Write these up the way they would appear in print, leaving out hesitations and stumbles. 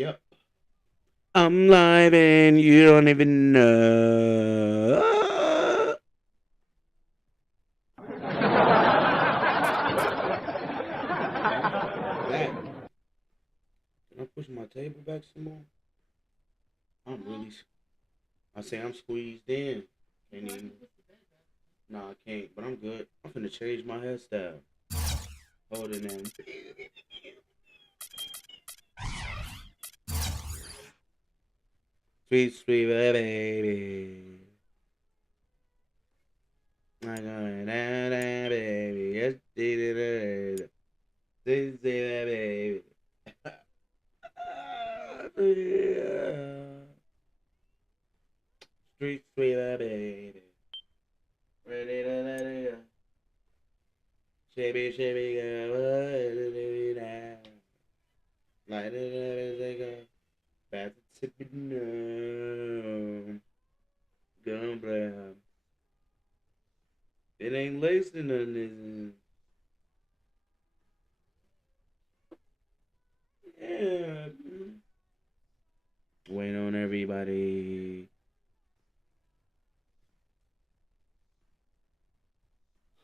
Yep. I'm live and you don't even know. Back. Can I push my table back some more? I'm really. I say I'm squeezed in. Can't even. Nah, I can't. But I'm good. I'm finna change my hairstyle. Hold it in. Sweet, sweet baby. I going down, down, baby. Yes, baby. This baby. Street, sweet baby. Ready to let it go. Shabby, shabby girl, what do you now? Light it up as they go. Fast to tip it down. Gun brown. It ain't lacing on this. Yeah. Wait on everybody.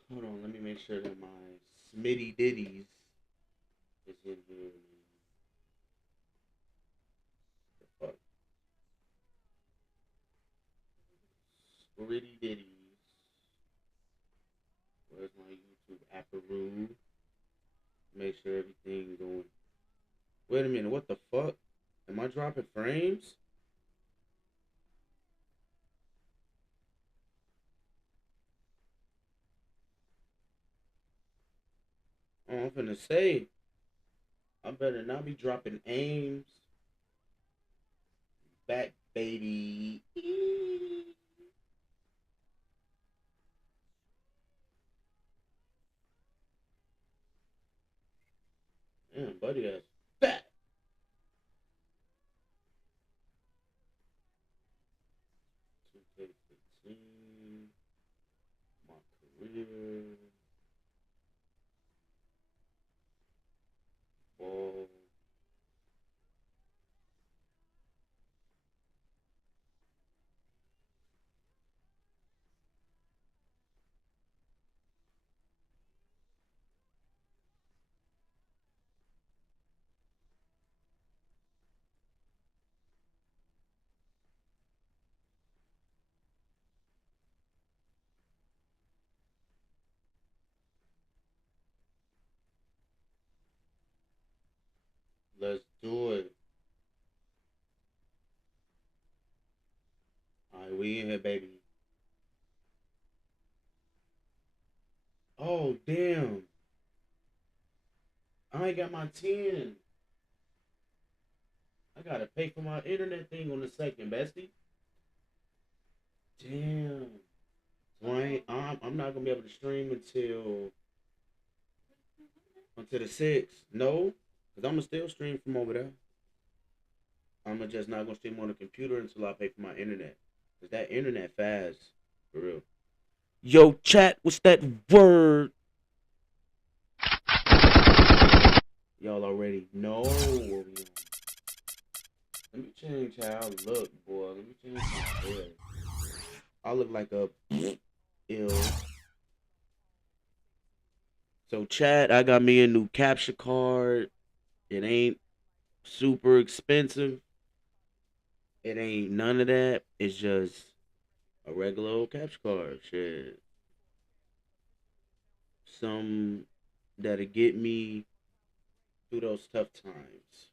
Hold on, let me make sure that my Smitty Ditties is in here. The fuck? Smitty Ditties. Where's my YouTube apparoo? Make sure everything's going. Wait a minute, what the fuck? Am I dropping frames? Oh, I'm finna say, I better not be dropping aims. Back, baby. Damn, buddy, that's fat. 2K15. My career. Ball. Let's do it. Alright, we in here, baby. Oh, damn. I ain't got my 10. I gotta pay for my internet thing on the second, bestie. Damn. So I'm not gonna be able to stream until the 6th. No, because I'm gonna still stream from over there. I'm just not gonna stream on the computer until I pay for my internet. Cause that internet fast, for real. Yo, chat, what's that word? Y'all already know what we on. Let me change how I look, boy. Let me change my hair. I look like a ill. So, chat, I got me a new capture card. It ain't super expensive. It ain't none of that. It's just a regular old capture card. Shit. Some that'll get me through those tough times.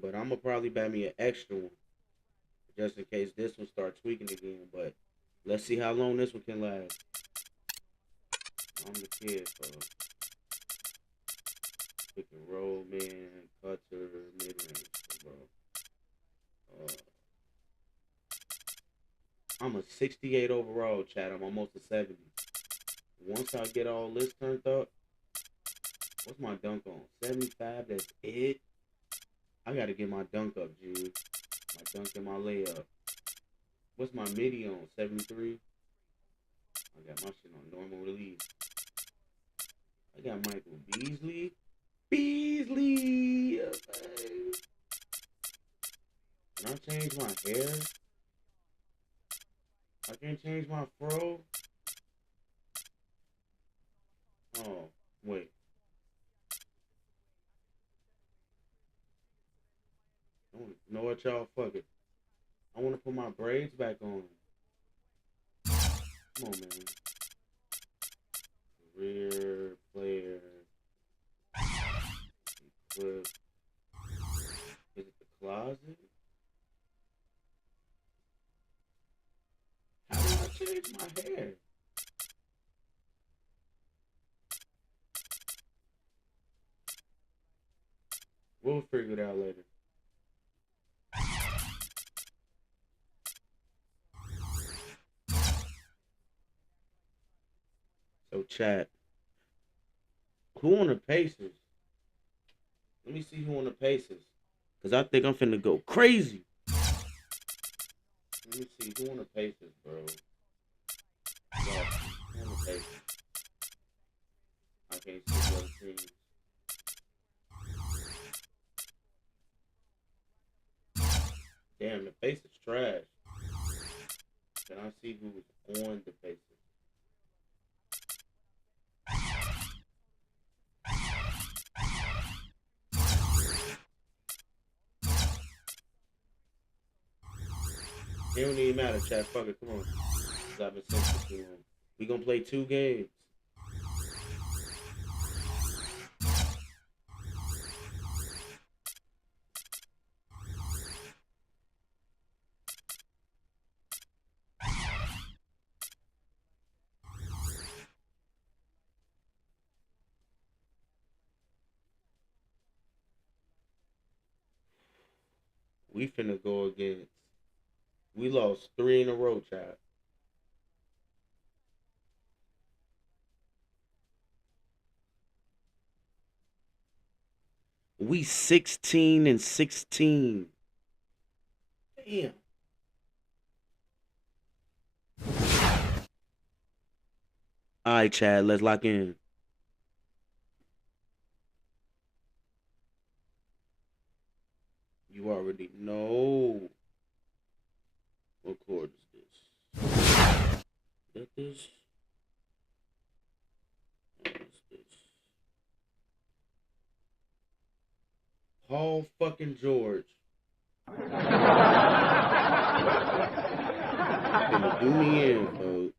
But I'm gonna probably buy me an extra one just in case this one start tweaking again. But let's see how long this one can last. I'm the kid, so pick and roll, man, cutter, mid range, bro. Uh, I'm a 68 overall, chat. I'm almost a 70. Once I get all this turned up, what's my dunk on? 75. That's it. I gotta get my dunk up, G. My dunk and my layup. What's my midi on? 73. I got my shit on normal release. I got Michael Beasley. Beasley! Okay. Can I change my hair? I can't change my fro? Oh, wait. You know what, y'all? Fuck it. I want to put my braids back on. Come on, man. Career, player, equip. Is it the closet? How do I change my hair? We'll figure it out later. So, chat. Who on the Pacers? Let me see who on the Pacers. Because I think I'm finna go crazy. Let me see who on the Pacers, bro. Yeah, who on the Pacers? I can't see the other teams. Damn, the Pacers trash. Can I see who's on the Pacers? It don't even matter, chat. Fuck it, come on. Because I've been sensitive too long. We gonna play 2 games. We finna go against. We lost 3 in a row, chat. We 16-16. Damn. All right, Chad, let's lock in. You already know. What chord is this? Is this? What is this? Paul fucking George. Gonna do me in, folks.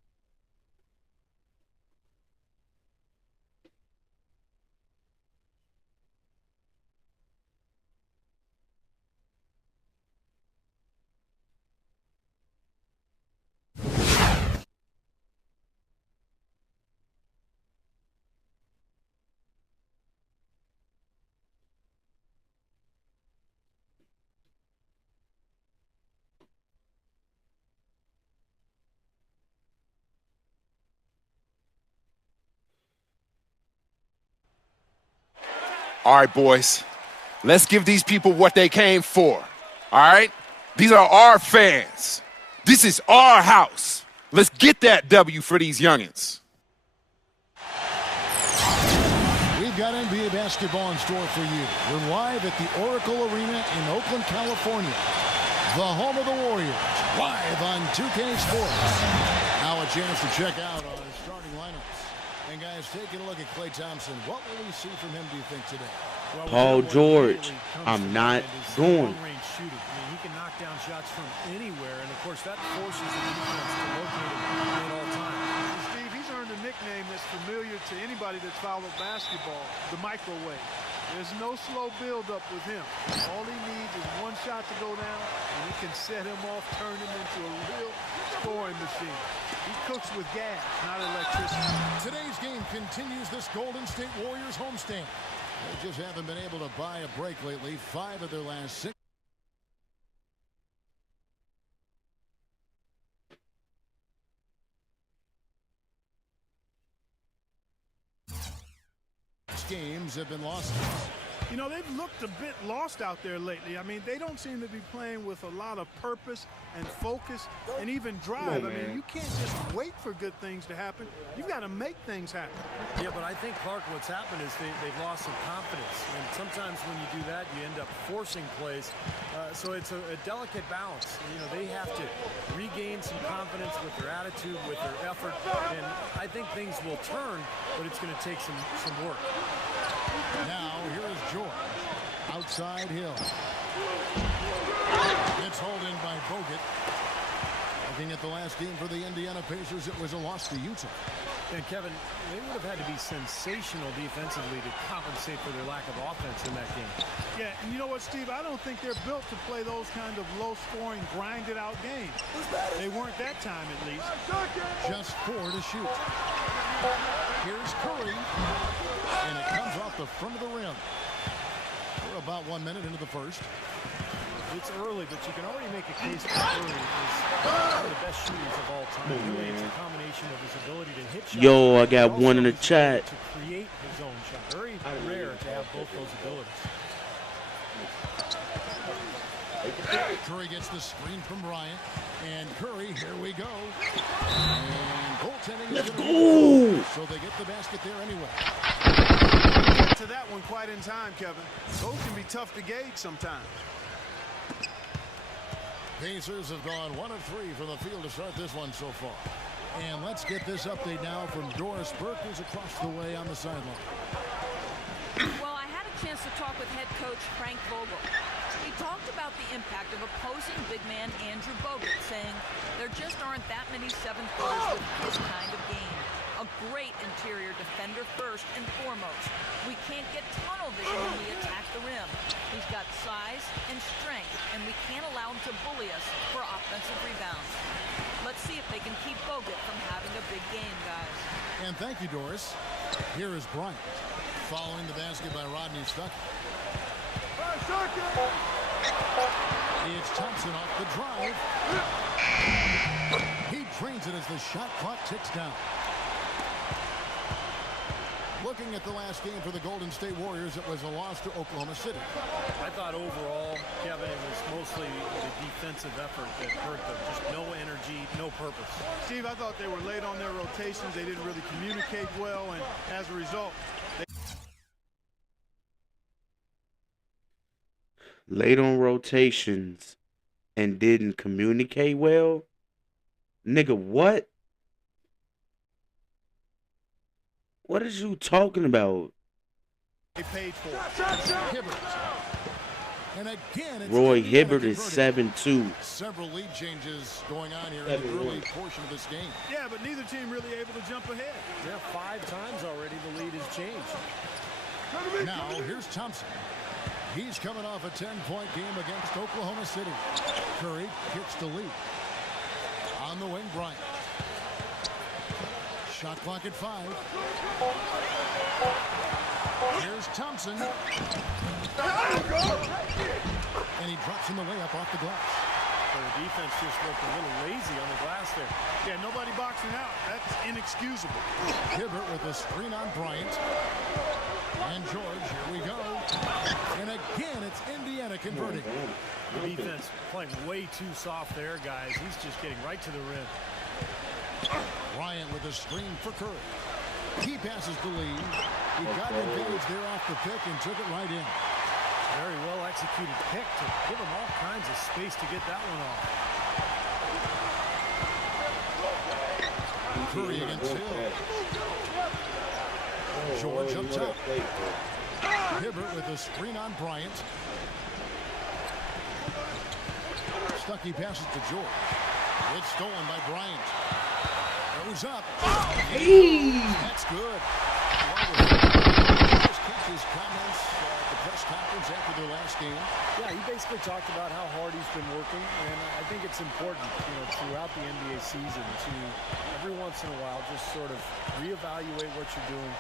All right, boys. Let's give these people what they came for. All right? These are our fans. This is our house. Let's get that W for these youngins. We've got NBA basketball in store for you. We're live at the Oracle Arena in Oakland, California. The home of the Warriors, live on 2K Sports. Now a chance to check out our starting lineups. And guys, taking a look at Klay Thompson, what will we see from him, do you think, today? Well, Paul George, I'm not going. Shooting. I mean, he can knock down shots from anywhere, and of course that forces the defense to locate him at all times. Steve, he's earned a nickname that's familiar to anybody that's followed basketball, the microwave. There's no slow build-up with him. All he needs is one shot to go down, and he can set him off, turn him into a real scoring machine. He cooks with gas, not electricity. Today's game continues this Golden State Warriors homestand. They just haven't been able to buy a break lately. 5 of their last 6. Games have been lost. You know, they've looked a bit lost out there lately. I mean, they don't seem to be playing with a lot of purpose and focus and even drive. I mean, you can't just wait for good things to happen. You've got to make things happen. Yeah, but I think, Clark, what's happened is they've lost some confidence. And sometimes when you do that, you end up forcing plays. So it's a delicate balance. You know, they have to regain some confidence with their attitude, with their effort. And I think things will turn, but it's going to take some work. Now, here is George. Outside Hill. It's hauled in by Bogut. Looking at the last game for the Indiana Pacers, it was a loss to Utah. And Kevin, they would have had to be sensational defensively to compensate for their lack of offense in that game. Yeah, and you know what, Steve? I don't think they're built to play those kind of low-scoring, grinded-out games. They weren't that time, at least. Just 4 to shoot. Here's Curry. And it comes off the front of the rim. We're about 1 minute into the first. It's early, but you can already make a case for Curry as one of the best shooters of all time. Really, it's a combination of his ability to hit shots. Yo, I got one in the chat. To create his own shot. Very rare to have both those abilities. Curry gets the screen from Bryant. And Curry, here we go. And goaltending. Let's go! So they get the basket there anyway. Get to that one quite in time, Kevin. Those can be tough to gauge sometimes. Pacers have gone 1 of 3 from the field to start this one so far. And let's get this update now from Doris Burke, who's across the way on the sideline. Well, I had a chance to talk with head coach Frank Vogel. He talked about the impact of opposing big man Andrew Bogut, saying there just aren't that many 7-footers with this kind of game. A great interior defender first and foremost. We can't get tunnel vision when we attack the rim. He's got size and strength, and we can't allow him to bully us for offensive rebounds. Let's see if they can keep Bogut from having a big game, guys. And thank you, Doris. Here is Bryant. Following the basket by Rodney Stuckey. It's Thompson off the drive. He drains it as the shot clock ticks down. Looking at the last game for the Golden State Warriors, it was a loss to Oklahoma City. I thought overall, Kevin, it was mostly the defensive effort that hurt them. Just no energy, no purpose. Steve, I thought they were late on their rotations. They didn't really communicate well, and as a result, Late on rotations and didn't communicate well? Nigga, what? What is you talking about? they paid for it. Hibbert. And again, it's Roy Indiana Hibbert is converted. 7-2. Several lead changes going on here in the early portion of this game. Yeah, but neither team really able to jump ahead. Yeah, 5 times already the lead has changed. Now, here's Thompson. He's coming off a 10-point game against Oklahoma City. Curry kicks the lead. On the wing, Bryant. Shot clock at 5. Here's Thompson. And he drops in the layup off the glass. So the defense just looked a little lazy on the glass there. Yeah, nobody boxing out. That's inexcusable. Hibbert with a screen on Bryant. And George, here we go. And again, it's Indiana converting. The defense playing way too soft there, guys. He's just getting right to the rim. Bryant with a screen for Curry. He passes the lead. He got engaged there off the pick and took it right in. Very well executed pick to give him all kinds of space to get that one off. Curry against Hill. George up top. Hibbert with a screen on Bryant. Stuckey passes to George. It's stolen by Bryant. Goes up. That's good. Just catches comments at the press conference after their last game. Yeah, he basically talked about how hard he's been working, and I think it's important, throughout the NBA season to every once in a while just sort of reevaluate what you're doing,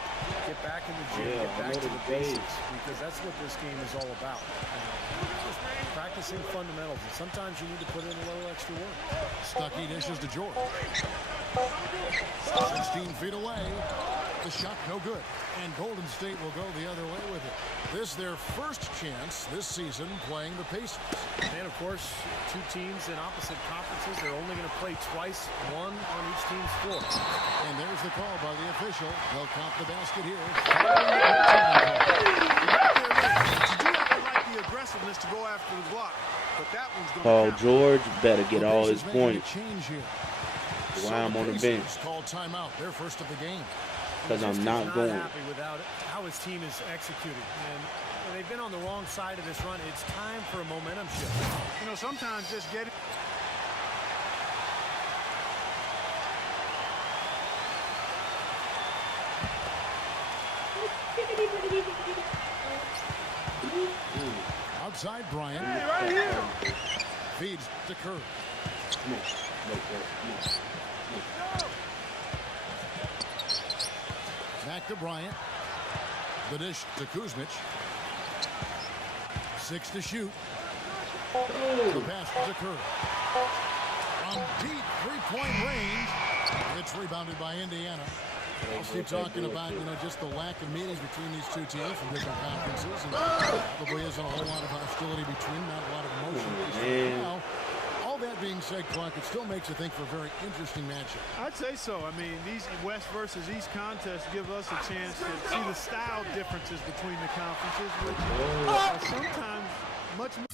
get back in the gym, get back to the basics, because that's what this game is all about. Just practicing fundamentals, and sometimes you need to put in a little extra work. Stuckey dishes to George. 16 feet away. The shot no good. And Golden State will go the other way with it. This is their first chance this season playing the Pacers. And of course, two teams in opposite conferences. They're only going to play twice, one on each team's floor. And there's the call by the official. They'll count the basket here. You do have to like the aggressiveness to go after the block, but that one's going to Paul count. George better get all his points Change here. while I'm on the bench. Called timeout. Their first of the game. because I'm not going. Happy without how his team is executing, and they've been on the wrong side of this run. It's time for a momentum shift. You know, sometimes just getting. Outside Bryant. Hey, right here. Feeds to Curry. Come on. Back to Bryant. The dish to Kuzmic. 6 to shoot. The pass to Curry. From deep three-point range. It's rebounded by Indiana. I'll keep talking about, just the lack of meetings between these two teams from different conferences. And probably isn't a whole lot of hostility between them, not a lot of emotion. Now, all that being said, Clark, it still makes you think for a very interesting matchup. I'd say so. I mean, these West versus East contests give us a chance to see the style differences between the conferences, which are sometimes much more.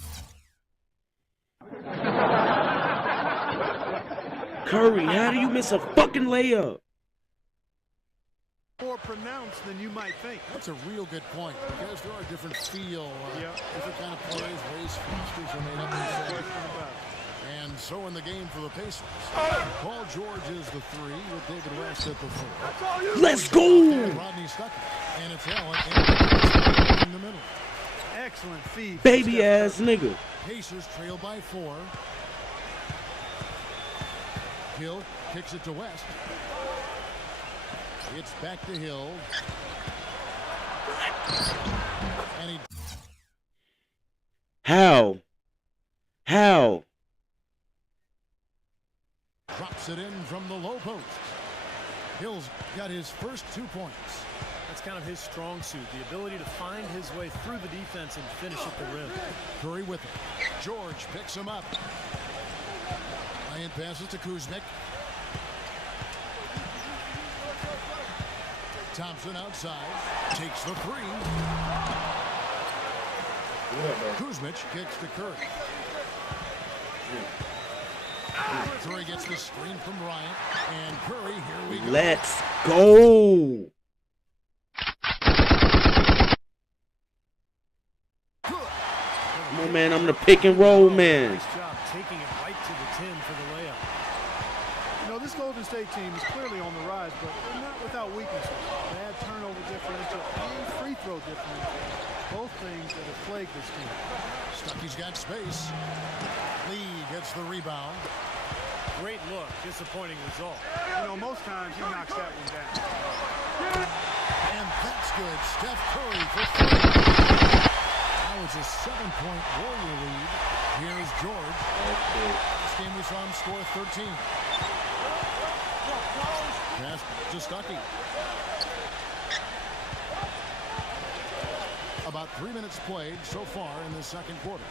Curry, how do you miss a fucking layup? More pronounced than you might think. That's a real good point, because there are different feel, different kind of players, ways, fixtures are made up in and so in the game for the Pacers. Paul George is the 3 with David West at the 4. Let's go! Rodney Stuckey. And it's Allen in the middle. Excellent feed. Baby ass nigga. Pacers trail by 4. Hill kicks it to West. It's back to Hill. And he... How? Drops it in from the low post. Hill's got his first 2 points. That's kind of his strong suit, the ability to find his way through the defense and finish at the rim. Curry with it. George picks him up. Bryant passes to Kuzmic. Thompson outside. Takes the 3. Kuzmic kicks to Curry. Curry gets the screen from Bryant. And Curry, here we go. Let's go. Come on, man. I'm the pick and roll man. Nice job taking it right to the 10 for the layup. This Golden State team is clearly on the rise, but they're not without weaknesses. Bad turnover differential and free throw differential. Both things that have plagued this team. Stuckey's got space. Lee gets the rebound. Great look. Disappointing result. Most times he knocks that one down. And that's good. Steph Curry for 3. Now it's a 7-point Warrior lead. Here's George. This game we saw him score 13. Pass to Stuckey. About 3 minutes played so far in the second quarter.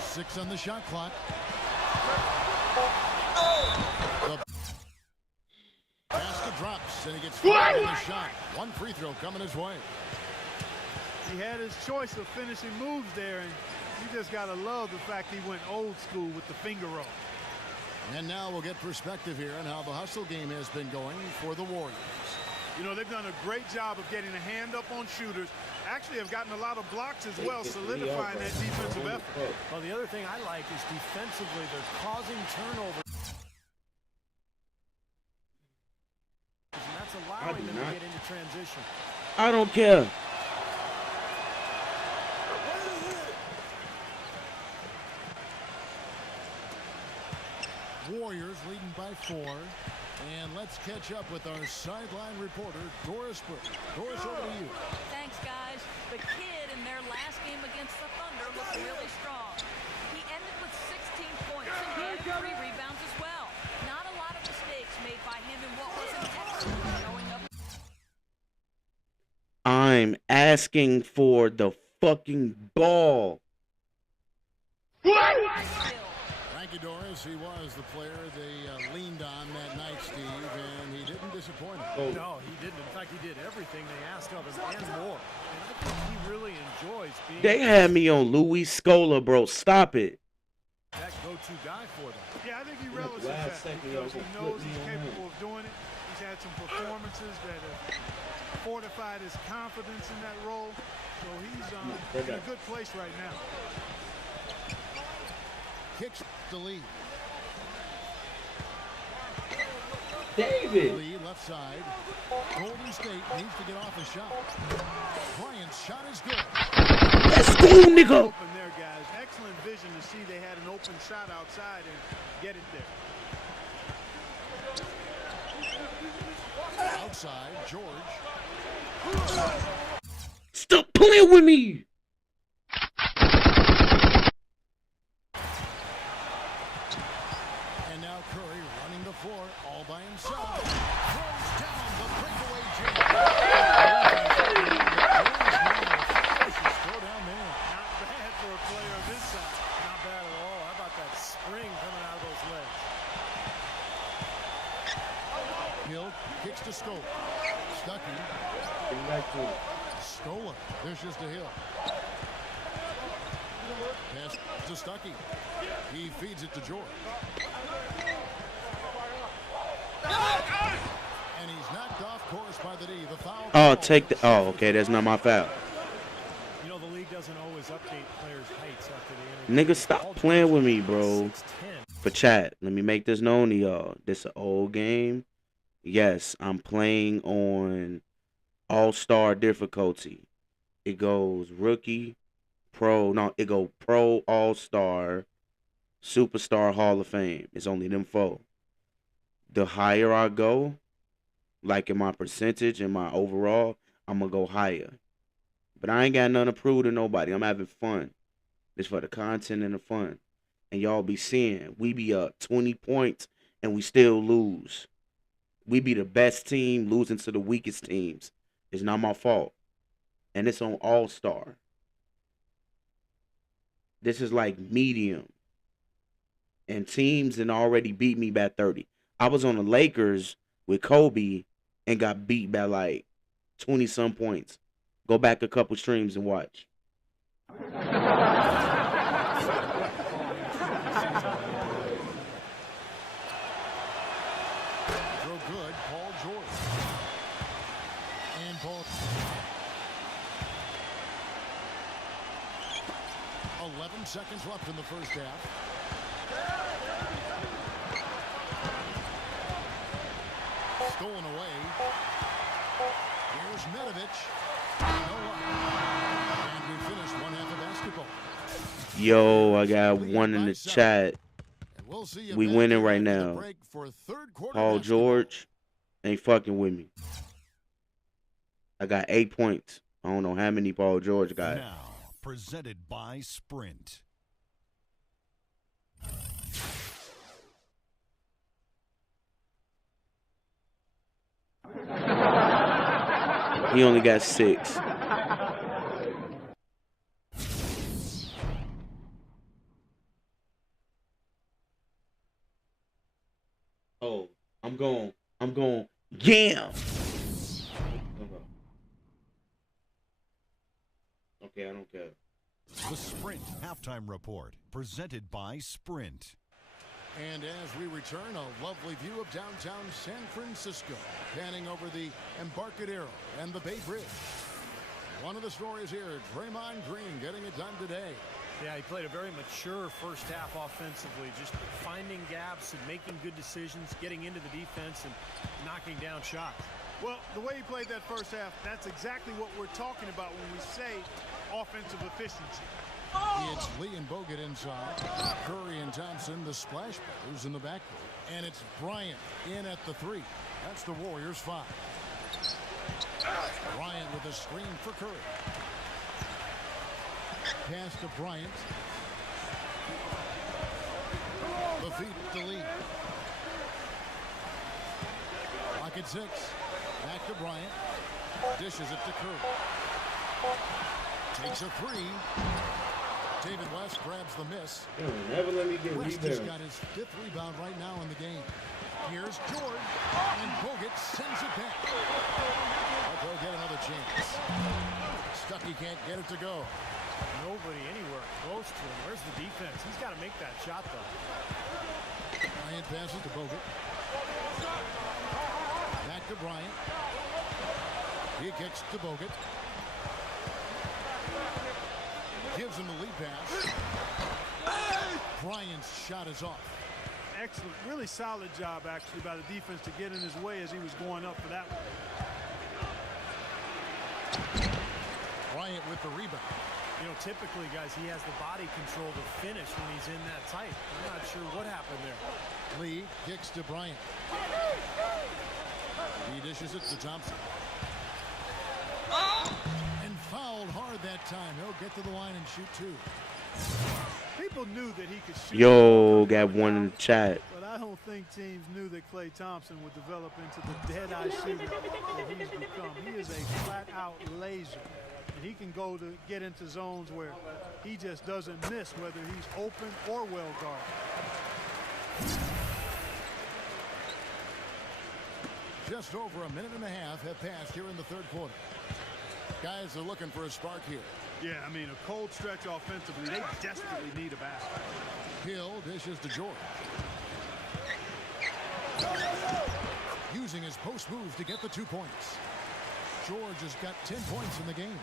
6 on the shot clock. The pass to drops, and he gets fired in the shot. 1 free throw coming his way. He had his choice of finishing moves there, and you just got to love the fact he went old school with the finger roll. And now we'll get perspective here on how the hustle game has been going for the Warriors. They've done a great job of getting a hand up on shooters. Actually have gotten a lot of blocks as well, solidifying that defensive effort. Well, the other thing I like is defensively they're causing turnovers. And that's allowing them to get into transition. I don't care. Warriors leading by 4. And let's catch up with our sideline reporter, Doris Burke. Doris, over to you. Thanks, guys. The kid in their last game against the Thunder looked really strong. He ended with 16 points and had 3 rebounds as well. Not a lot of mistakes made by him in what was asking for the fucking ball. Frankie Doris, he was the player they leaned on that night, Steve, and he didn't disappoint him. Oh. No, he didn't. In fact, he did everything they asked of him and more. And I think he really enjoys being They had me on Luis Scola, bro. Stop it. that go-to guy for them. Yeah, I think he relishes that because he knows he's capable of doing it. He's had some performances that have fortified his confidence in that role. So he's in a good place right now. Kicks the lead. David. Lead left side. Golden State needs to get off a shot. Bryant's shot is good. Let's go, nigga. Open there, guys. Excellent vision to see they had an open shot outside and get it there. Outside, George. Stop playing with me. And now Curry running the floor all by himself. Throws down the breakaway jam. Throw down there. Not bad for a player of his size. Not bad at all. How about that spring coming out of those legs? Hill kicks to Scola. Stuckey. Scola dishes to Hill. Pass to Stuckey. He feeds it to George. And he's knocked off course by the D. The foul. Oh, take the. Oh, okay. That's not my foul. You know, the league doesn't always update players' heights after the Nigga, stop playing with me, bro. 6'10". For chat, let me make this known to y'all. This an old game. Yes, I'm playing on all-star difficulty. It goes rookie, pro. No, it go pro, all-star, superstar, Hall of Fame. It's only them four. The higher I go, like in my percentage and my overall, I'm going to go higher. But I ain't got nothing to prove to nobody. I'm having fun. It's for the content and the fun. And y'all be seeing, we be up 20 points and we still lose. We be the best team losing to the weakest teams. It's not my fault. And it's on all-star. This is like medium. And teams that already beat me by 30. I was on the Lakers with Kobe and got beat by like 20-some points. Go back a couple streams and watch. Good, Paul George. And Paul. 11 seconds left in the first half. Stolen away. Here's Medovich. And we finish one half of basketball. Yo, I got one in the chat. We'll see We winning right now. Paul George ain't fucking with me. I got 8 points. I don't know how many Paul George got. Now, presented by Sprint. He only got 6. Oh, I'm going. Yeah. Okay, I don't care. The Sprint Halftime Report, presented by Sprint. And as we return, a lovely view of downtown San Francisco, panning over the Embarcadero and the Bay Bridge. One of the stories here, Draymond Green getting it done today. Yeah, he played a very mature first half offensively, just finding gaps and making good decisions, getting into the defense and knocking down shots. Well, the way he played that first half, that's exactly what we're talking about when we say offensive efficiency. It's Lee and Bogut inside. Curry and Thompson, the Splash Brothers in the backcourt. And it's Bryant in at the 3. That's the Warriors' 5. Bryant with a screen for Curry. Pass to Bryant. The feet to Lee. Clock at 6. Back to Bryant. Dishes it to Curry. Takes a three. David West grabs the miss. Never let me get West has rebound. got his 5th rebound right now in the game. Here's George, and Bogut sends it back. But they'll get another chance. Stuckey can't get it to go. Nobody anywhere close to him. Where's the defense? He's got to make that shot, though. Bryant passes to Bogut. Back to Bryant. He kicks to Bogut. Gives him the lead pass. Bryant's shot is off. Excellent, really solid job actually by the defense to get in his way as he was going up for that one. Bryant with the rebound. You know, typically, guys, he has the body control to finish when he's in that tight. I'm not sure what happened there. Lee kicks to Bryant. He dishes it to Thompson. And fouled hard that time. He'll get to the line and shoot 2. People knew that he could shoot. Yo, got one in the chat. But I don't think teams knew that Klay Thompson would develop into the dead-eye shooter that he's become. He is a flat-out laser. And he can go to get into zones where he just doesn't miss, whether he's open or well guarded. Just over a minute and a half have passed here in the 3rd quarter. Guys are looking for a spark here. Yeah, I mean, a cold stretch offensively. They desperately need a basket. Hill dishes to George. Using his post move to get the 2 points. George has got 10 points in the game.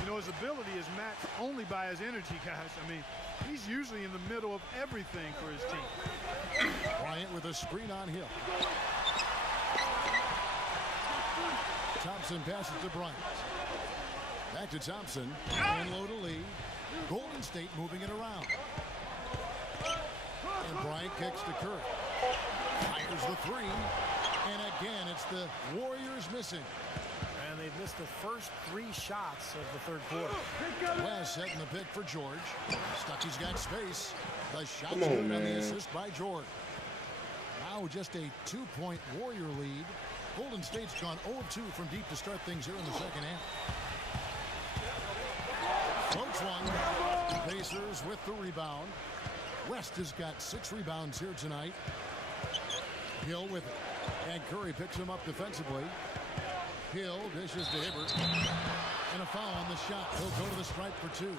You know, his ability is matched only by his energy, guys. I mean, he's usually in the middle of everything for his team. Bryant with a screen on Hill. Thompson passes to Bryant. Back to Thompson. And low to Lee. Golden State moving it around. And Bryant kicks to Curry. Fires the 3. And again, it's the Warriors missing. And they've missed the first 3 shots of the 3rd quarter. West setting the pick for George. Stuckey's got space. The shot's Come on, good on the man. assist by George. Now just a 2-point Warrior lead. Golden State's gone 0-2 from deep to start things here in the 2nd half. Floats one. Pacers with the rebound. West has got 6 rebounds here tonight. Hill with it. And Curry picks him up defensively. Hill dishes to Hibbert. And a foul on the shot. He'll go to the stripe for 2.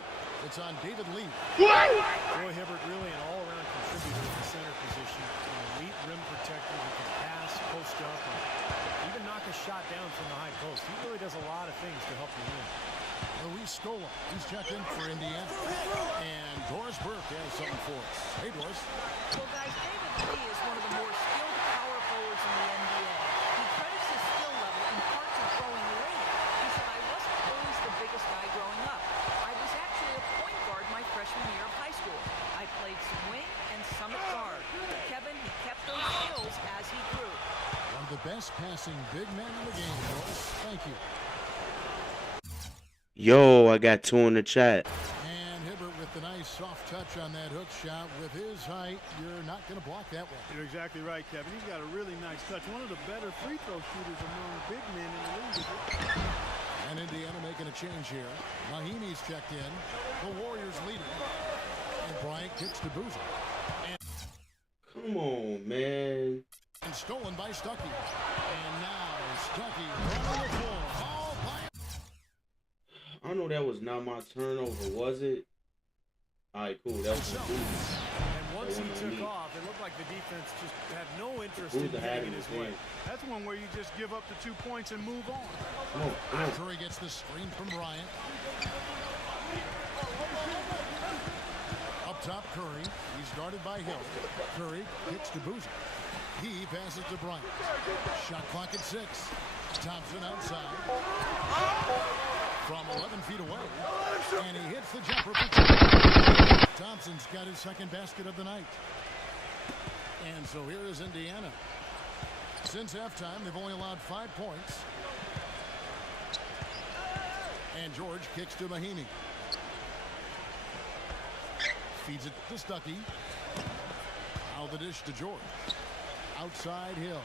It's on David Lee. Roy Hibbert really an all-around contributor at the center position. An elite rim protector who can pass, post up, and even knock a shot down from the high post. He really does a lot of things to help you win. Luis Scola, he's checked in for Indiana. And Doris Burke has something for us. Hey, Doris. Well, guys, David Lee is one of the more skilled power forwards in the NBA. He credits his skill level in part to growing later. He said, I wasn't always the biggest guy growing up. I was actually a point guard my freshman year of high school. I played some wing and some at guard. Kevin, he kept those skills as he grew. One of the best passing big men in the game, Doris. Thank you. Yo, I got 2 in the chat. And Hibbert with the nice soft touch on that hook shot. With his height, you're not going to block that one. You're exactly right, Kevin. He's got a really nice touch. One of the better free throw shooters among big men in the league. And Indiana making a change here. Mahimi's checked in. The Warriors leading. And Bryant kicks to Boozer. Come on, man. And stolen by Stuckey. And now Stuckey running the floor. All by I know that was not my turnover, was it? All right, cool. That was himself. And once he That one on took me. off, it looked like the defense just had no interest Who's in the hat getting in it his his way. hand? That's one where you just give up the 2 points and move on. Come on, come on. Curry gets the screen from Bryant. Up top, Curry. He's guarded by Hill. Curry kicks to Boozer. He passes to Bryant. Shot clock at 6. Thompson outside. From 11 feet away. And he hits the jumper for 2. Thompson's got his 2nd basket of the night. And so here is Indiana. Since halftime, they've only allowed 5 points. And George kicks to Mahimi. Feeds it to Stuckey. Now the dish to George. Outside Hill.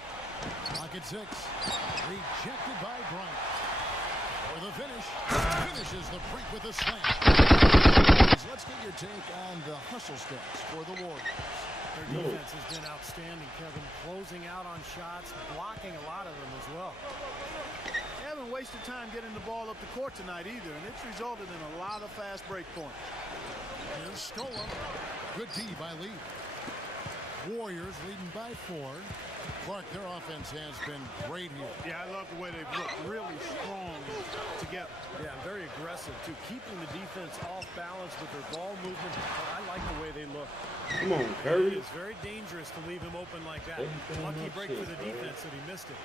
Clock at 6. Rejected by Bryant. For the finish, finishes the break with a slam. Let's get your take on the hustle stats for the Warriors. Their defense has been outstanding, Kevin. Closing out on shots, blocking a lot of them as well. They haven't wasted time getting the ball up the court tonight either, and it's resulted in a lot of fast break points. Here's Scola. Good D by Lee. Warriors leading by 4. Clark, their offense has been great here. Yeah, I love the way they've looked really strong together. Yeah, very aggressive, too. Keeping the defense off balance with their ball movement. I like the way they look. Come on, Curry. It's very dangerous to leave him open like that. Lucky break for the defense that he missed it.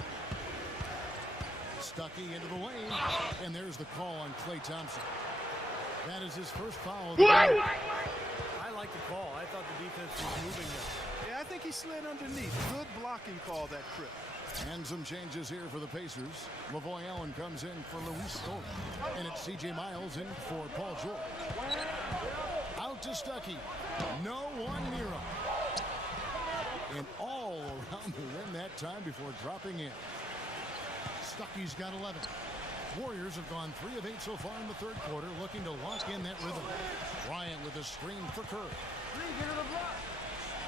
Stuckey into the lane, and there's the call on Klay Thompson. That is his first foul. I like the call. I thought the defense was moving there. Yeah, I think he slid underneath. Good blocking call, that trip. And some changes here for the Pacers. Lavoy Allen comes in for Luis Scola. And it's C.J. Miles in for Paul George. Out to Stuckey. No one near him. And all around the rim that time before dropping in. Stuckey's got 11. Warriors have gone 3 of 8 so far in the third quarter, looking to lock in that rhythm. Bryant with a screen for Curry.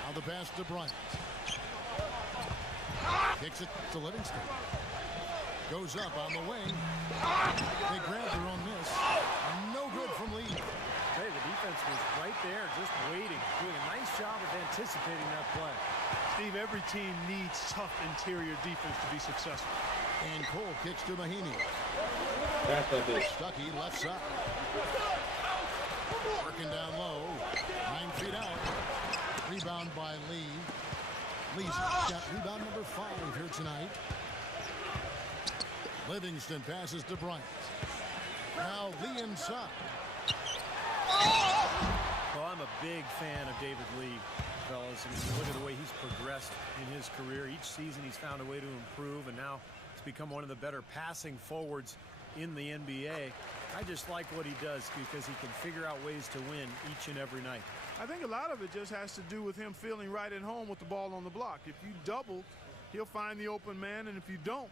Now the pass to Bryant. Kicks it to Livingston. Goes up on the wing. They grab their own miss. No good from Lee. Hey, the defense was right there, just waiting. Doing a nice job of anticipating that play. Steve, every team needs tough interior defense to be successful. And Cole kicks to Mahaney. That's a bit. Stuckey left side. Working down low. 9 feet out. Rebound by Lee. Lee's got rebound number 5 here tonight. Livingston passes to Bryant. Now Lee inside. Well, I'm a big fan of David Lee, fellas. I mean, you look at the way he's progressed in his career. Each season he's found a way to improve, and now he's become one of the better passing forwards in the NBA. I just like what he does because he can figure out ways to win each and every night. I think a lot of it just has to do with him feeling right at home with the ball on the block. If you double, he'll find the open man, and if you don't,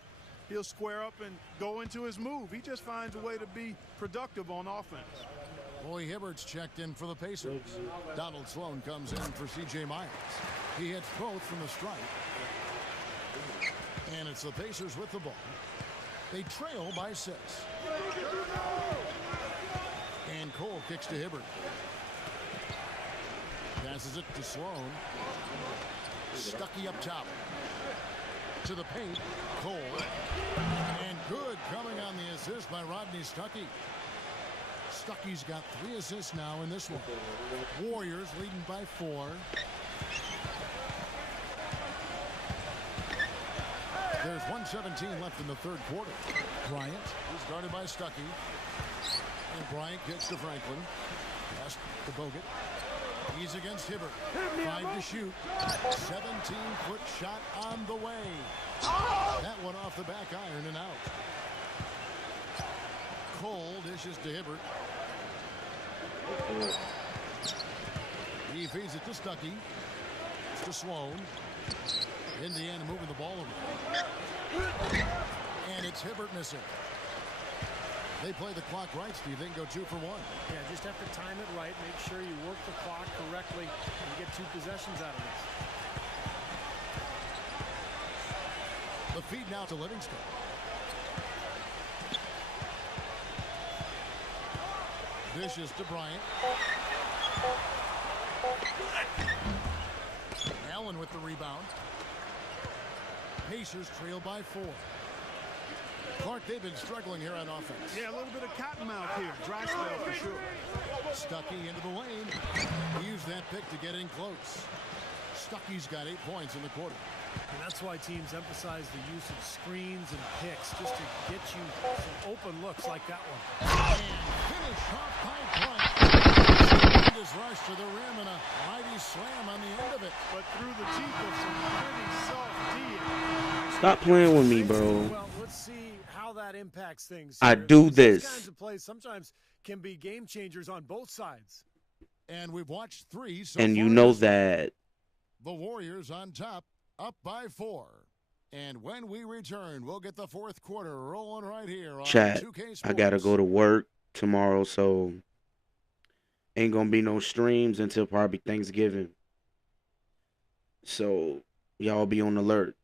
he'll square up and go into his move. He just finds a way to be productive on offense. Roy Hibbert's checked in for the Pacers. Donald Sloan comes in for C.J. Miles. He hits both from the stripe. And it's the Pacers with the ball. They trail by 6. And Cole kicks to Hibbert. Passes it to Sloan. Stuckey up top. To the paint. Cole. And good coming on the assist by Rodney Stuckey. Stuckey's got 3 assists now in this one. Warriors leading by 4. There's 1:17 left in the third quarter. Bryant is guarded by Stuckey. And Bryant gets to Franklin. Pass to Bogut. He's against Hibbert. 5 to shoot. 17-foot shot on the way. That one off the back iron and out. Cole dishes to Hibbert. He feeds it to Stuckey. It's to Sloan. Indiana moving the ball over. And it's Hibbert missing. They play the clock right, Steve. They can go 2 for 1. Yeah, just have to time it right. Make sure you work the clock correctly and get 2 possessions out of this. The feed now to Livingston. Dishes to Bryant. Allen with the rebound. Pacers trail by 4. Clark, they've been struggling here on offense. Yeah, a little bit of cottonmouth here. Dry spell for sure. Stuckey into the lane. He used that pick to get in close. Stuckey's got 8 points in the quarter. And that's why teams emphasize the use of screens and picks just to get you some open looks like that one. And finish off by Bryant. Tremendous rush to the rim and a mighty slam on the end of it. But through the teeth of some pretty soft D. Stop playing with me, bro. Well, let's see how that impacts things. I do this. These kinds of plays sometimes can be game changers on both sides. And we've watched 3 so And you far know this game. that. The Warriors on top, up by 4. And when we return, we'll get the fourth quarter rolling right here on Chat, 2K Sports. I gotta go to work tomorrow, so ain't gonna be no streams until probably Thanksgiving. So y'all be on alert.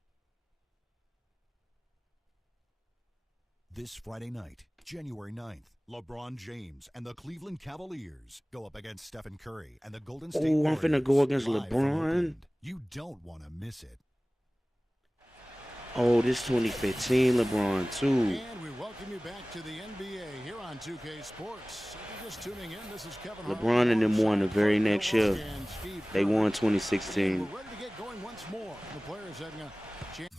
This Friday night, January 9th, LeBron James and the Cleveland Cavaliers go up against Stephen Curry and the Golden State Oh, I'm Warriors. finna go against Live from LeBron. Oakland. You don't want to miss it. Oh, this 2015 LeBron too. And we welcome you back to the NBA here on 2K Sports. If you're just tuning in, this is Kevin LeBron and them won the very next year. and Steve They Kerr. won 2016. We're ready to get going once more. The players having a chance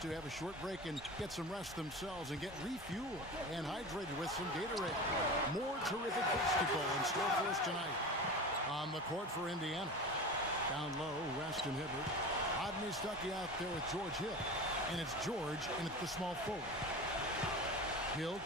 to have a short break and get some rest themselves and get refueled and hydrated with some Gatorade. More terrific basketball in store for us tonight. On the court for Indiana. Down low, Weston Hibbert. Rodney Stuckey out there with George Hill. And it's George and it's the small forward. Hill.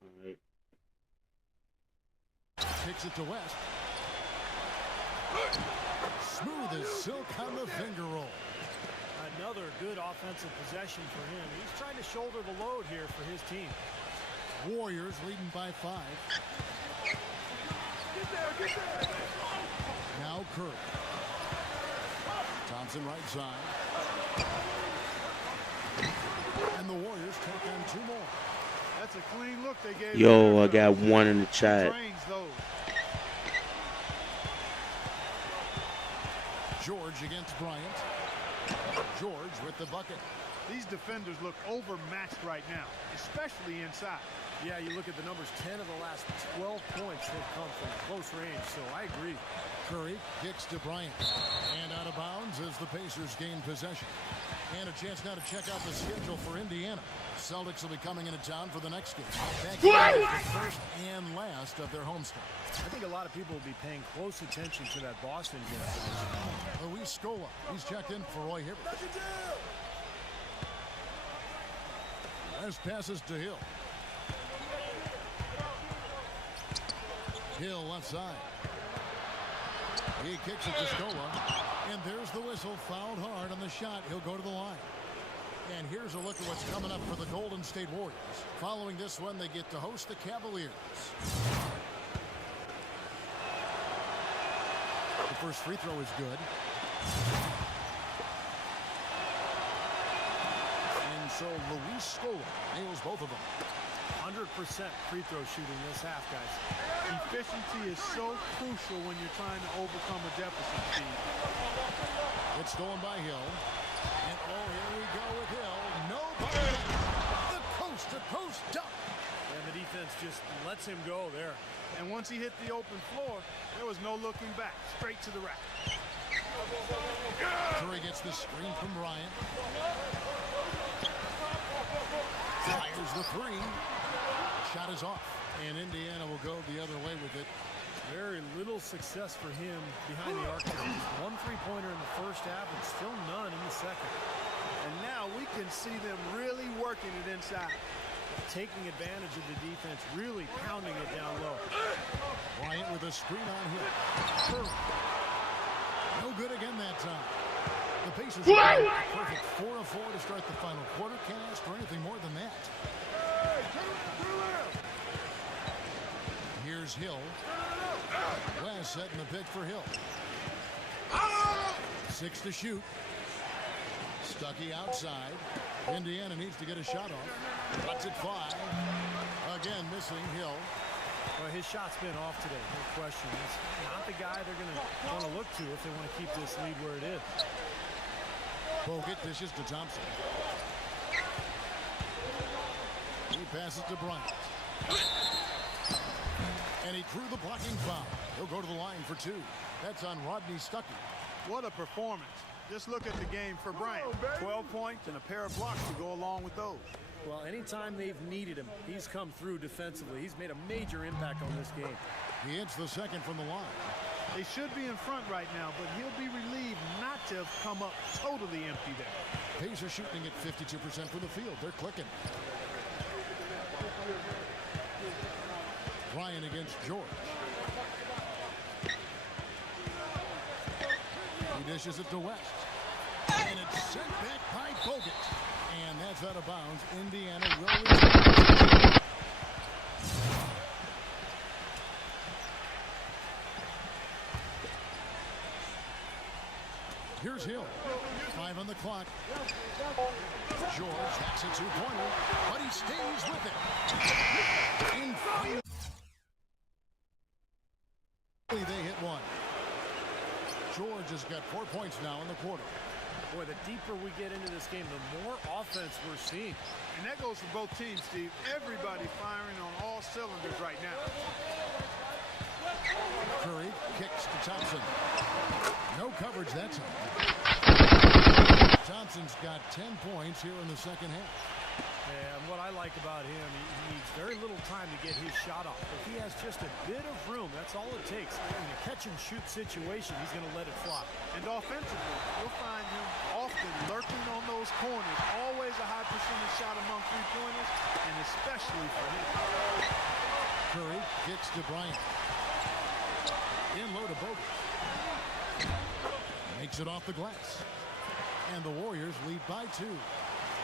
All right. Kicks it to West. Smooth as silk on the finger roll. Another good offensive possession for him. He's trying to shoulder the load here for his team. Warriors leading by 5. Now Curry. Thompson right side. And the Warriors take on 2 more. That's a clean look they gave. Yo, I got one in the chat. Trains those. George against Bryant. George with the bucket. These defenders look overmatched right now, especially inside. Yeah, you look at the numbers, 10 of the last 12 points have come from close range, so I agree. Curry kicks to Bryant. And out of bounds as the Pacers gain possession. And a chance now to check out the schedule for Indiana. Celtics will be coming into town for the next game. That game is the first and last of their homestand. I think a lot of people will be paying close attention to that Boston game. Luis Scola, he's checked in for Roy Hibbert. As passes to Hill. Hill left side. He kicks it to Scola. And there's the whistle, fouled hard on the shot. He'll go to the line. And here's a look at what's coming up for the Golden State Warriors. Following this one, they get to host the Cavaliers. The first free throw is good. And so Luis Scola nails both of them. 100% free throw shooting this half, guys. Efficiency is so crucial when you're trying to overcome a deficit, Steve. It's stolen by Hill. And oh, here we go with Hill. Nobody. The coast-to-coast dunk. And the defense just lets him go there. And once he hit the open floor, there was no looking back. Straight to the rack. Curry gets the screen from Bryant. Fires the 3. Shot is off. And Indiana will go the other way with it. Very little success for him behind the arc. 1 3-pointer in the first half and still none in the second. And now we can see them really working it inside. Taking advantage of the defense, really pounding it down low. Bryant with a screen on Hill. Curry. No good again that time. The Pacers are a perfect 4 of 4 to start the final quarter. Can't ask for anything more than that. Here's Hill. West setting the pick for Hill. 6 to shoot. Stuckey outside. Indiana needs to get a shot off. Lets it fly. Again, missing Hill. Well, his shot's been off today, no question. He's not the guy they're going to want to look to if they want to keep this lead where it is. Bogut dishes to Thompson. He passes to Bryant. And he drew the blocking foul. He'll go to the line for 2. That's on Rodney Stuckey. What a performance. Just look at the game for Bryant. 12 points and a pair of blocks to go along with those. Well, anytime they've needed him, he's come through defensively. He's made a major impact on this game. He hits the second from the line. They should be in front right now, but he'll be relieved not to have come up totally empty there. Pacers shooting at 52% from the field. They're clicking. Ryan against George. He dishes it to West. And it's sent back by Bogut. And that's out of bounds. Indiana will return. Here's Hill. 5 on the clock. George hacks a 2-pointer, but he stays with it. In finally, they hit 1. George has got 4 points now in the quarter. Boy, the deeper we get into this game, the more offense we're seeing. And that goes for both teams, Steve. Everybody firing on all cylinders right now. Curry kicks to Thompson. No coverage that time. Thompson's got 10 points here in the second half. And what I like about him, he needs very little time to get his shot off. If he has just a bit of room, that's all it takes. In a catch-and-shoot situation, he's going to let it fly. And offensively, you'll find him often lurking on those corners. Always a high percentage shot among three-pointers, and especially for him. Curry kicks to Bryant. In low to Bogut. Makes it off the glass. And the Warriors lead by 2.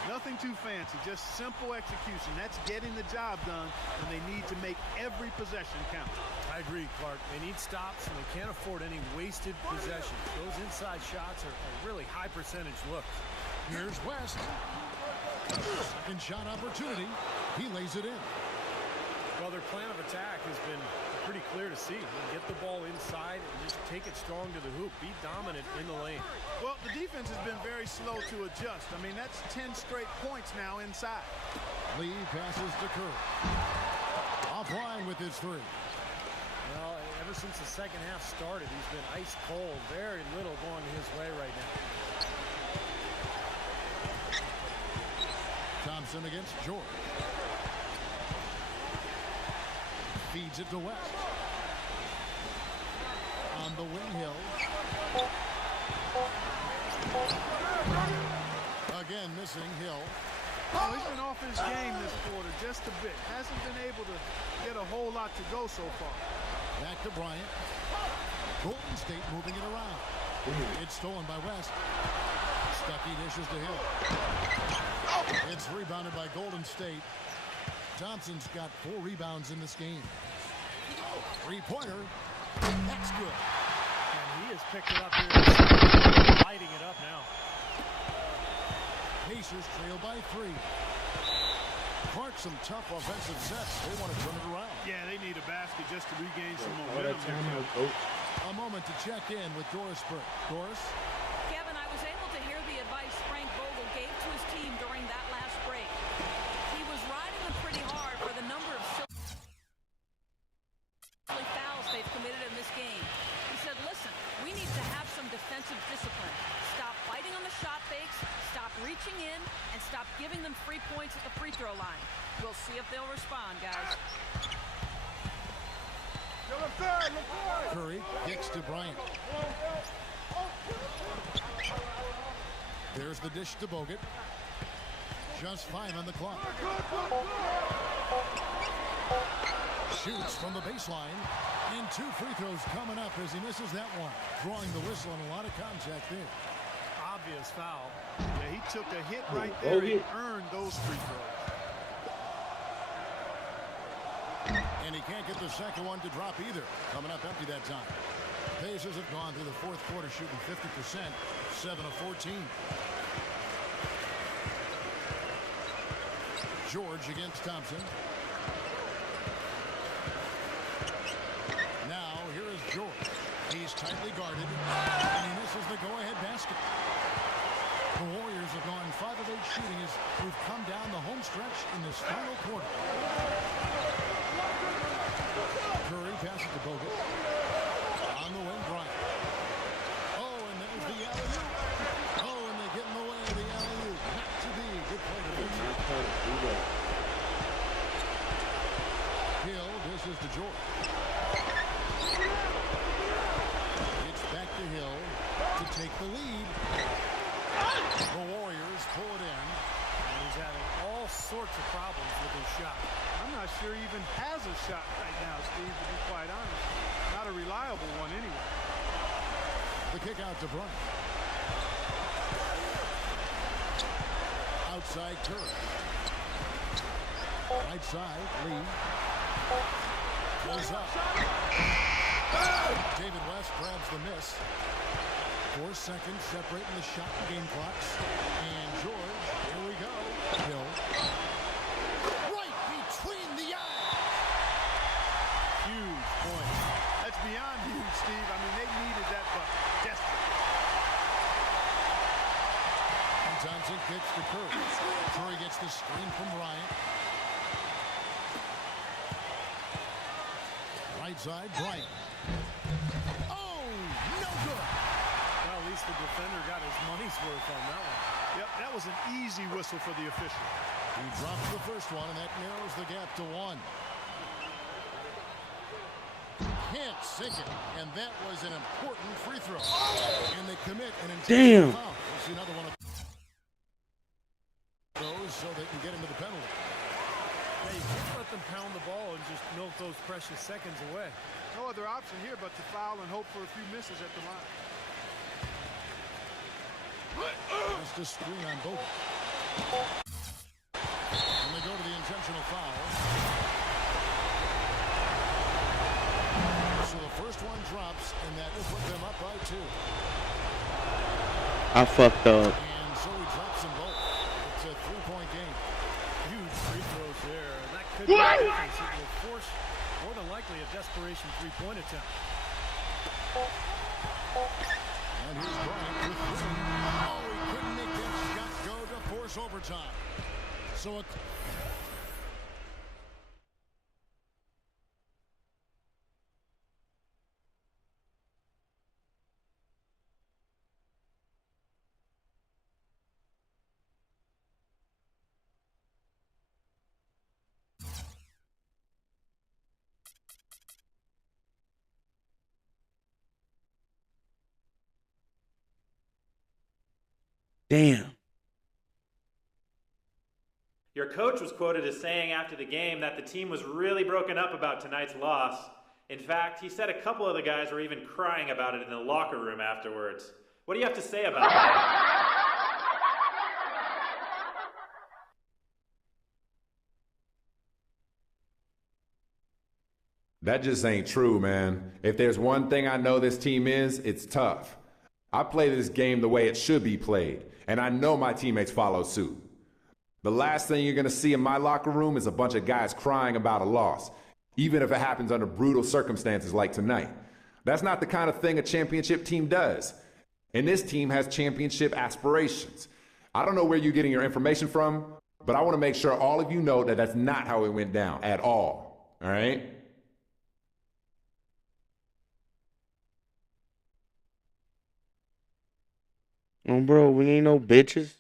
Nothing too fancy, just simple execution. That's getting the job done, and they need to make every possession count. I agree, Clark. They need stops, and they can't afford any wasted possessions. Those inside shots are really high percentage looks. Here's West. Second shot opportunity. He lays it in. Well, their plan of attack has been pretty clear to see. Get the ball inside and just take it strong to the hoop. Be dominant in the lane. Well, the defense has been very slow to adjust. I mean, that's 10 straight points now inside. Lee passes to Curry. Offline with his 3. Well, ever since the second half started, he's been ice cold. Very little going his way right now. Thompson against George. Feeds it to West. On the wing, Hill. Again, missing Hill. Oh, he's been off his game this quarter just a bit. Hasn't been able to get a whole lot to go so far. Back to Bryant. Golden State moving it around. It's stolen by West. Stuckey dishes to Hill. It's rebounded by Golden State. Thompson's got 4 rebounds in this game. 3-pointer. That's good. And he has picked it up here. Lighting it up now. Pacers trail by 3. Clark, some tough offensive sets. They want to turn it around. Yeah, they need a basket just to regain some What a momentum. timeout, coach. A moment to check in with Doris Burke. Doris? Kevin, I was able to hear the advice Frank Vogel gave to his team during that last break. He was riding them pretty hard for the number of fouls they've committed in this game. He said, listen, we need to have some defensive discipline. Stop fighting on the shot fakes, stop reaching in, and stop giving them free points at the free throw line. We'll see if they'll respond, guys. Curry kicks to Bryant. There's the dish to Bogut. Just 5 on the clock. Shoots from the baseline. And 2 free throws coming up as he misses that one. Drawing the whistle and a lot of contact there. Obvious foul. Yeah, he took a hit right there and earned those free throws. And he can't get the second one to drop either. Coming up empty that time. Pacers have gone through the 4th quarter shooting 50%, 7 of 14. George against Thompson. Now here is George. He's tightly guarded, and he misses the go-ahead basket. The They've gone 5 of 8 shooting as we've come down the home stretch in this final quarter. Curry passes to Bogut. On the wing, Bryant. Oh, and there's the alley-oop. Oh, and they get in the way of the alley-oop. Not to be. Good play defense. Hill dishes to George. It's back to Hill to take the lead. The Warriors pull it in. And he's having all sorts of problems with his shot. I'm not sure he even has a shot right now, Steve, to be quite honest. Not a reliable one anyway. The kick out to Bryant. Outside Curry. Right side, Lee. Goes up. David West grabs the miss. 4 seconds separating the shot and game clocks. And George, here we go. Hill. Right between the eyes. Huge point. That's beyond huge, Steve. I mean, they needed that bucket. Desperate. And Thompson kicks to Curry. Curry gets the screen from Bryant. Right side, Bryant. Oh, no good. Well, at least the defender got his money's worth on that one. Yep, that was an easy whistle for the official. He drops the first one, and that narrows the gap to 1. Can't sink it, and that was an important free throw. And they commit an intentional foul. We'll see another one of those so they can get into the penalty. Hey, you can't let them pound the ball and just milk those precious seconds away. No other option here but to foul and hope for a few misses at the line. That's the screen on Bogut. And they go to the intentional foul. So the first one drops, and that will put them up by 2. I fucked up. And so he drops them both. It's a 3-point game. Huge free throws there. That could be a difference. It will force, more than likely, a desperation 3-point attempt. And here's Bryant with 3. Oh, he couldn't make that shot go to force overtime. So a... Damn. Your coach was quoted as saying after the game that the team was really broken up about tonight's loss. In fact, he said a couple of the guys were even crying about it in the locker room afterwards. What do you have to say about that? That just ain't true, man. If there's one thing I know this team is, it's tough. I play this game the way it should be played, and I know my teammates follow suit. The last thing you're going to see in my locker room is a bunch of guys crying about a loss, even if it happens under brutal circumstances like tonight. That's not the kind of thing a championship team does. And this team has championship aspirations. I don't know where you're getting your information from, but I want to make sure all of you know that that's not how it went down at all. All right? Oh, bro, we ain't no bitches.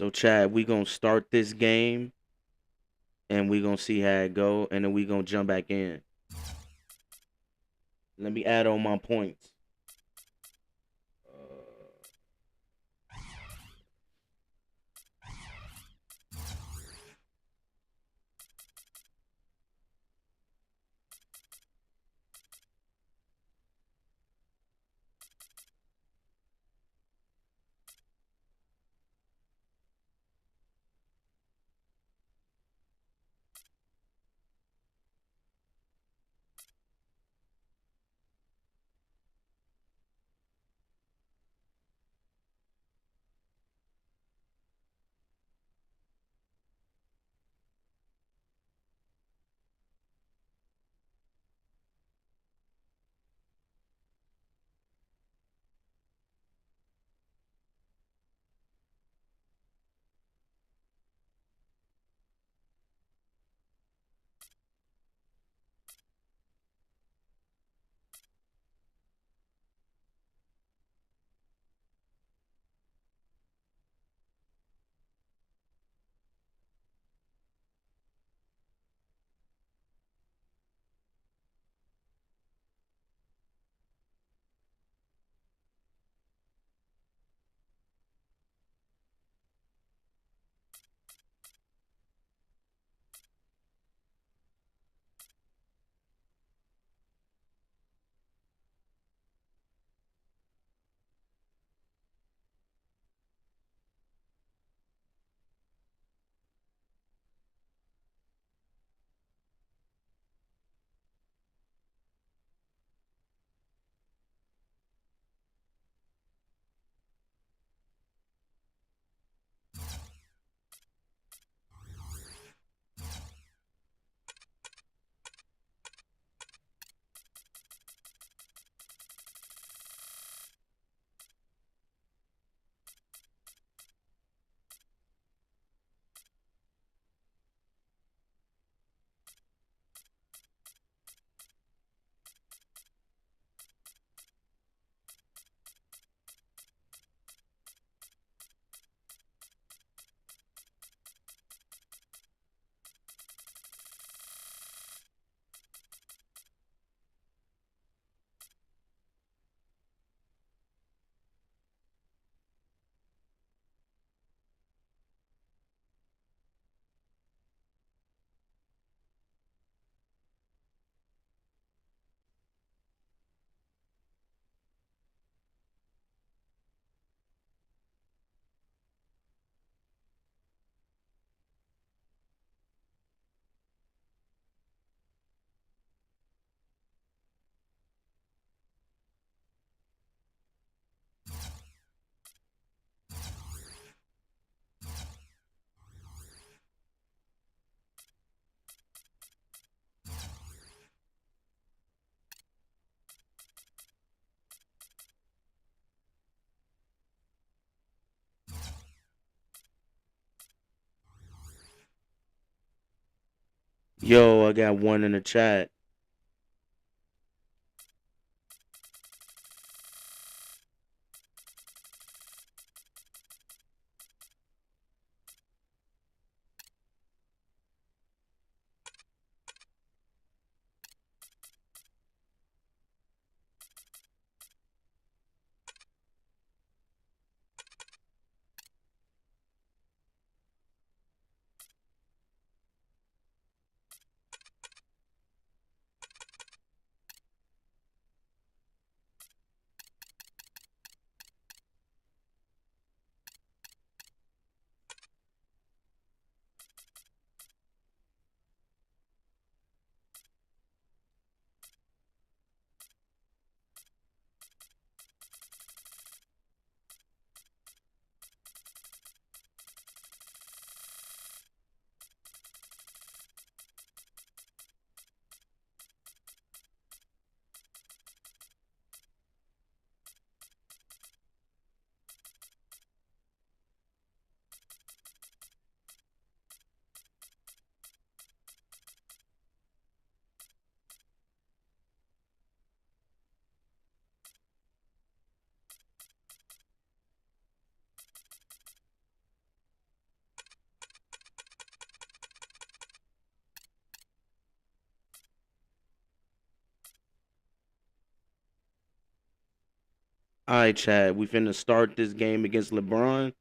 So, Chad, we going to start this game, and we going to see how it go, and then we going to jump back in. Let me add on my points. Yo, I got one in the chat. All right, Chad. We finna start this game against LeBron,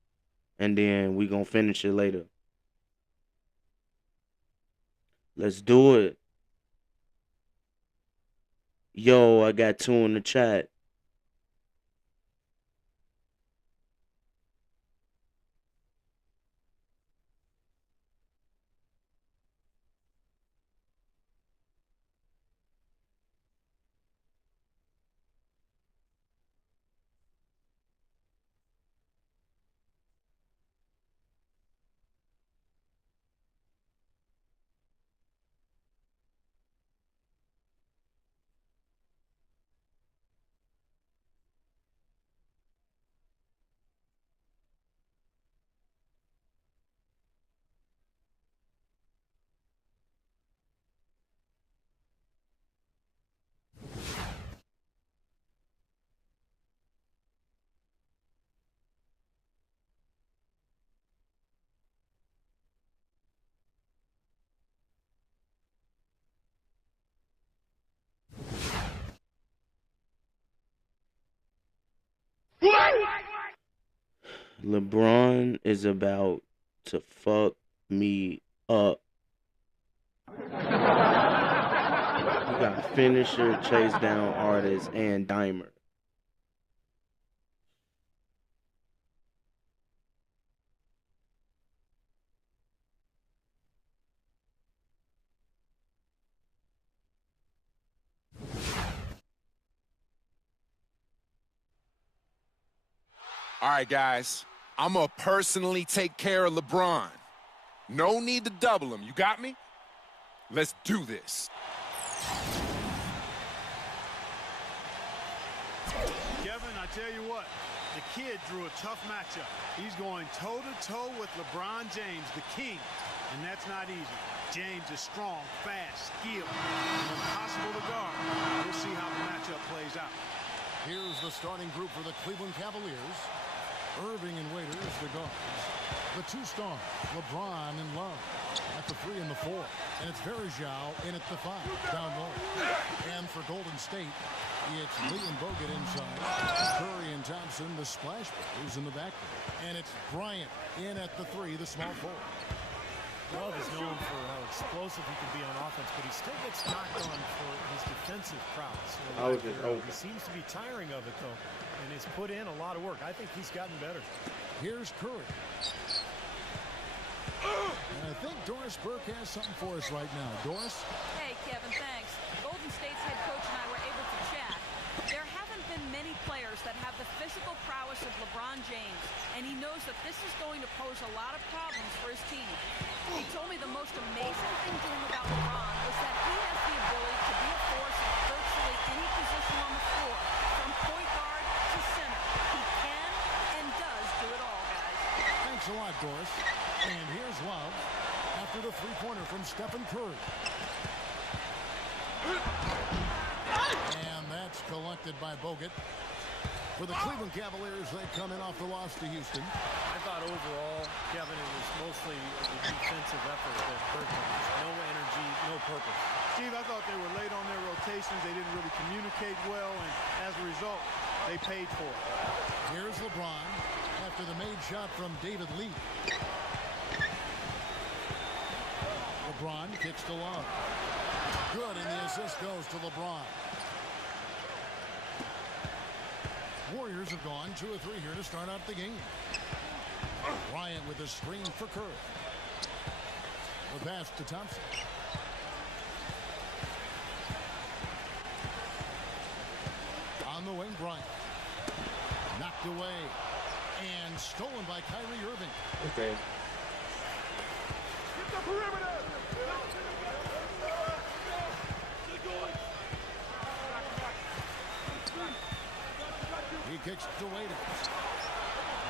and then we gonna finish it later. Let's do it. Yo, I got 2 in the chat. LeBron is about to fuck me up. You got finisher, chase down artist, and dimer. All right, guys. I'm going to personally take care of LeBron. No need to double him. You got me? Let's do this. Kevin, I tell you what, the kid drew a tough matchup. He's going toe-to-toe with LeBron James, the king, and that's not easy. James is strong, fast, skilled, and impossible to guard. We'll see how the matchup plays out. Here's the starting group for the Cleveland Cavaliers. Irving and Waiters, the guards. The 2 stars, LeBron and Love at the 3 and the 4. And it's Verjao in at the 5, down low. And for Golden State, it's Lee and Bogut inside. Curry and Thompson, the splash brothers in the backcourt. And it's Bryant in at the 3, the small forward. Love is known for how explosive he can be on offense, but he still gets knocked on for his defensive prowess. He seems to be tiring of it, though, and has put in a lot of work. I think he's gotten better. Here's Curry. And I think Doris Burke has something for us right now. Doris? Hey, Kevin, thanks. Golden State's head coach and I were able to chat. There haven't been many players that have the physical prowess of LeBron James, and he knows that this is going to pose a lot of problems for his team. He told me the most amazing thing to him about LeBron was that he has the ability to be a force in virtually any position on the floor, from point guard to center. He can and does do it all, guys. Thanks a lot, Doris. And here's Love after the 3-pointer from Stephen Curry. And that's collected by Bogut. For the Cleveland Cavaliers, they come in off the loss to Houston. I thought overall, Kevin, it was mostly the defensive effort that hurt them. Just no energy, no purpose. Steve, I thought they were late on their rotations. They didn't really communicate well, and as a result, they paid for it. Here's LeBron after the made shot from David Lee. LeBron kicks to Love. Good, and the assist goes to LeBron. Warriors have gone 2 of 3 here to start out the game. Bryant with a screen for Curry. The pass to Thompson. On the wing, Bryant. Knocked away. And stolen by Kyrie Irving. Okay. Get the perimeter! He kicks to Waiters.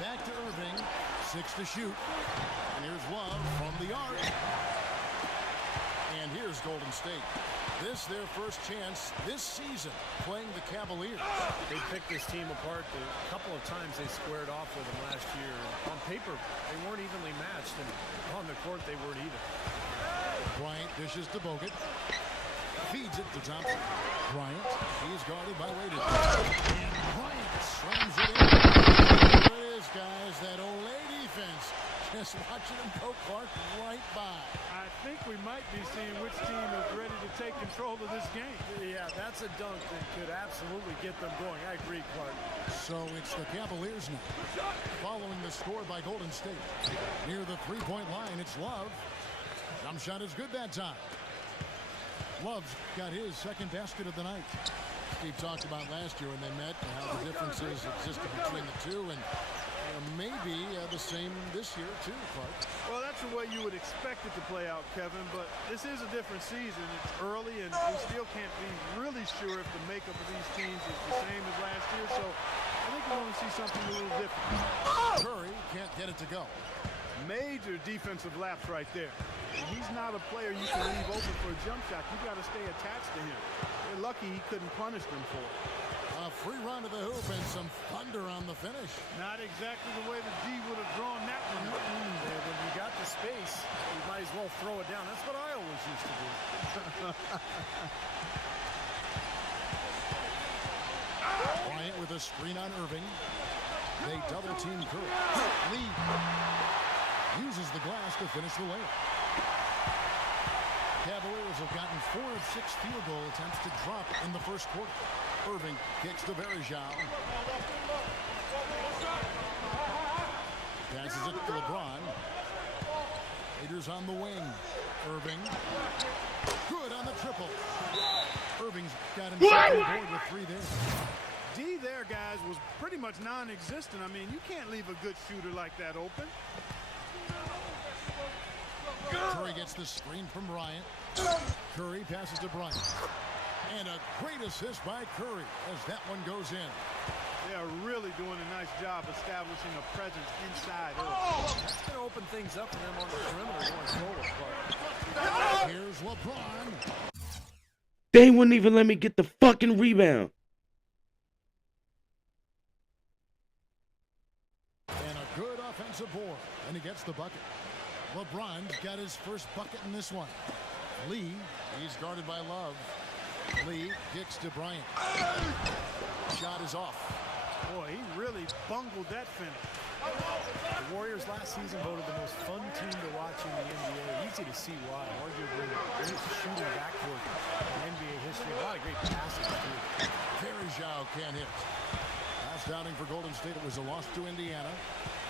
Back to Irving. 6 to shoot. And here's Love from the arc. And here's Golden State. This their first chance this season playing the Cavaliers. They picked this team apart a couple of times. They squared off with them last year. On paper, they weren't evenly matched, and on the court, they weren't either. Bryant dishes to Bogut. Feeds it to Thompson. Bryant, he's guarded by Waiters. And Bryant slams it in. There it is, guys. That Olay defense. Just watching them go, Clark, right by. I think we might be seeing which team is ready to take control of this game. Yeah, that's a dunk that could absolutely get them going. I agree, Clark. So it's the Cavaliers now, following the score by Golden State. Near the three-point line, it's Love. Jump shot is good that time. Love's got his second basket of the night. Steve talked about last year when they met and how the differences existed between the two, and maybe the same this year too, Clark. Well, that's the way you would expect it to play out, Kevin, but this is a different season. It's early, and we still can't be really sure if the makeup of these teams is the same as last year, so I think we're going to see something a little different. Curry can't get it to go. Major defensive lapse right there. And he's not a player you can leave open for a jump shot. You got to stay attached to him. They're lucky he couldn't punish them for it. A free run to the hoop and some thunder on the finish. Not exactly the way the D would have drawn that one. Yeah, when you got the space, you might as well throw it down. That's what I always used to do. Bryant with a screen on Irving. They double team Curry. Lee uses the glass to finish the layup. Cavaliers have gotten 4 of 6 field goal attempts to drop in the first quarter. Irving kicks to Verjao. Passes it to LeBron. Raiders on the wing. Irving. Good on the triple. Irving's got himself on the board with 3 there. D there, guys, was pretty much non-existent. I mean, you can't leave a good shooter like that open. Curry gets the screen from Bryant. Curry passes to Bryant. And a great assist by Curry as that one goes in. They are really doing a nice job establishing a presence inside. That's going to open things up for them on the perimeter going forward, Clark. Here's LeBron. They wouldn't even let me get the fucking rebound. And a good offensive board. And he gets the bucket. LeBron's got his first bucket in this one. Lee, he's guarded by Love. Lee kicks to Bryant. Shot is off. Boy, he really bungled that finish. The Warriors last season voted the most fun team to watch in the NBA. Easy to see why. Arguably the greatest shooting backcourt in NBA history. A lot of great passes, too. Verjao can't hit. Last outing for Golden State, it was a loss to Indiana.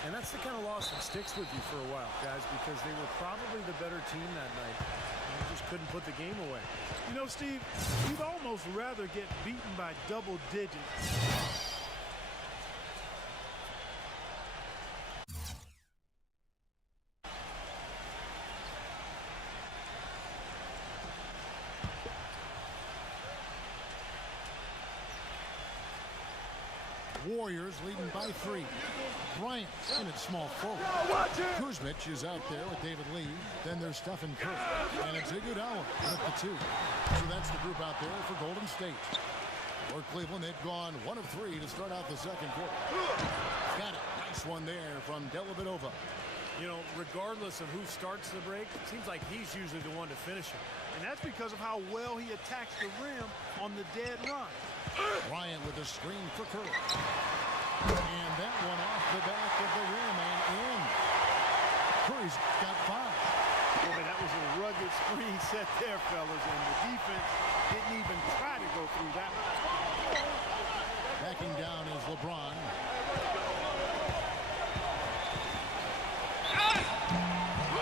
And that's the kind of loss that sticks with you for a while, guys, because they were probably the better team that night. And they just couldn't put the game away. You know, Steve, you'd almost rather get beaten by double digits. Warriors leading by 3. Bryant in at small forward. Kuzmic is out there with David Lee. Then there's Stephen Curry. And it's Iguodala at the 2. So that's the group out there for Golden State. For Cleveland, they've gone 1 of 3 to start out the second quarter. Got it. Nice one there from Dellavedova. You know, regardless of who starts the break, it seems like he's usually the one to finish it. And that's because of how well he attacks the rim on the dead run. Bryant with a screen for Curry. And that one off the back of the rim and in. Curry's got 5. Boy, that was a rugged screen set there, fellas, and the defense didn't even try to go through that one. Backing down is LeBron.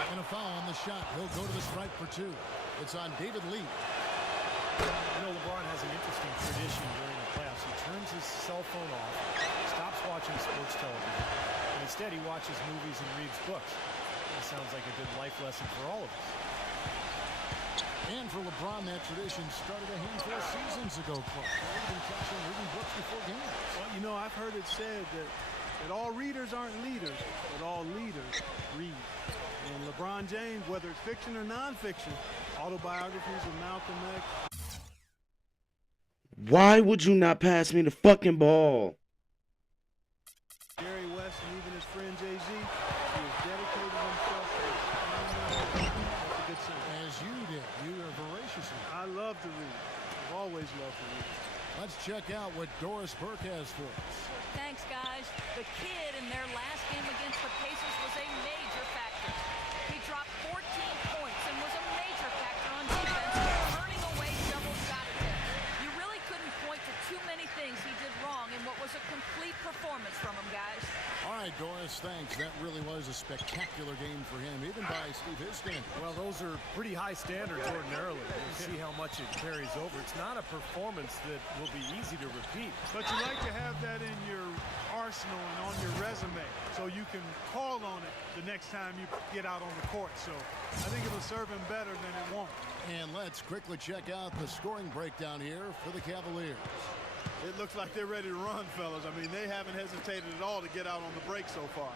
And a foul on the shot. He'll go to the stripe for 2. It's on David Lee. You know, LeBron has an interesting tradition during the playoffs. He turns his cell phone off, stops watching sports television, and instead he watches movies and reads books. That sounds like a good life lesson for all of us. And for LeBron, that tradition started a handful of seasons ago, Clark. Even catching reading books before games. Well, you know, I've heard it said that all readers aren't leaders, but all leaders read. And LeBron James, whether it's fiction or nonfiction, autobiographies of Malcolm X. Why would you not pass me the fucking ball? Jerry West and even his friend Jay-Z, he has dedicated himself to the that's a good sign. As you did. You are voracious. I love to read. I've always loved to read. Let's check out what Doris Burke has for us. Thanks, guys. The kid in their last game against the Pacers was a major factor. He dropped 14 points and was a major factor on defense, turning away double shot attempts. You really couldn't point to too many things he did wrong in what was a complete performance from him, guys. All right, Doris, thanks. That really was a spectacular game for him, even by his standards. Well, those are pretty high standards ordinarily. You see how much it carries over. It's not a performance that will be easy to repeat. But you like to have that in your arsenal and on your resume so you can call on it the next time you get out on the court. So I think it'll serve him better than it won't. And let's quickly check out the scoring breakdown here for the Cavaliers. It looks like they're ready to run, fellas. I mean, they haven't hesitated at all to get out on the break so far.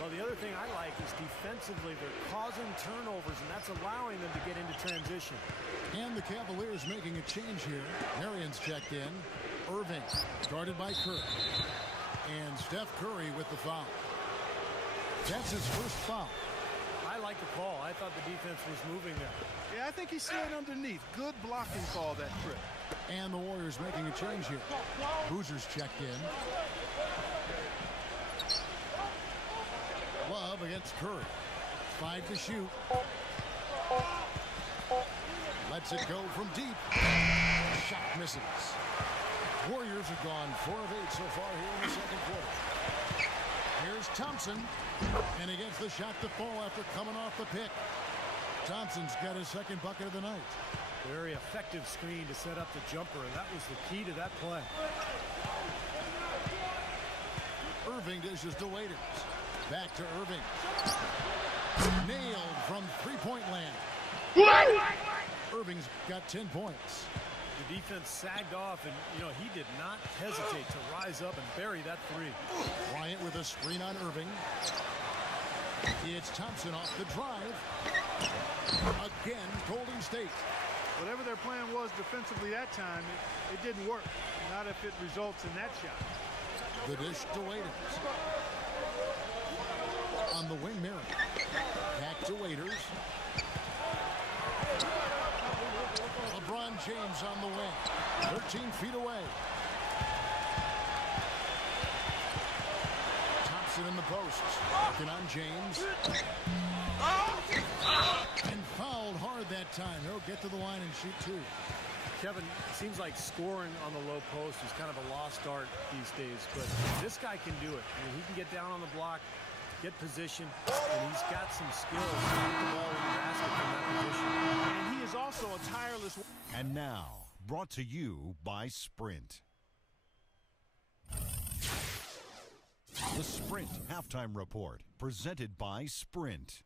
Well, the other thing I like is defensively they're causing turnovers, and that's allowing them to get into transition. And the Cavaliers making a change here. Marion's checked in. Irving guarded by Curry. And Steph Curry with the foul. That's his first foul. I like the call. I thought the defense was moving there. Yeah, I think he's staying underneath. Good blocking call that trip. And the Warriors making a change here. Boozer's checked in. Love against Curry. 5 to shoot. Lets it go from deep. Shot misses. Warriors have gone 4 of 8 so far here in the second quarter. Here's Thompson. And he gets the shot to fall after coming off the pick. Thompson's got his second bucket of the night. Very effective screen to set up the jumper, and that was the key to that play. Irving dishes to Waiters. Back to Irving. Nailed from three-point land. Irving's got 10 points. The defense sagged off, and, he did not hesitate to rise up and bury that three. Bryant with a screen on Irving. It's Thompson off the drive. Again, Golden State. Whatever their plan was defensively that time, it didn't work. Not if it results in that shot. The dish to Waiters. On the wing, Mary. Back to Waiters. LeBron James on the wing. 13 feet away. Thompson in the posts. Working on James. And fouled hard that time. He'll get to the line and shoot 2. Kevin, it seems like scoring on the low post is kind of a lost art these days, but this guy can do it. I mean, he can get down on the block, get position, and he's got some skills to put the ball in the basket from that position. And he is also a tireless... And now, brought to you by Sprint. The Sprint Halftime Report, presented by Sprint.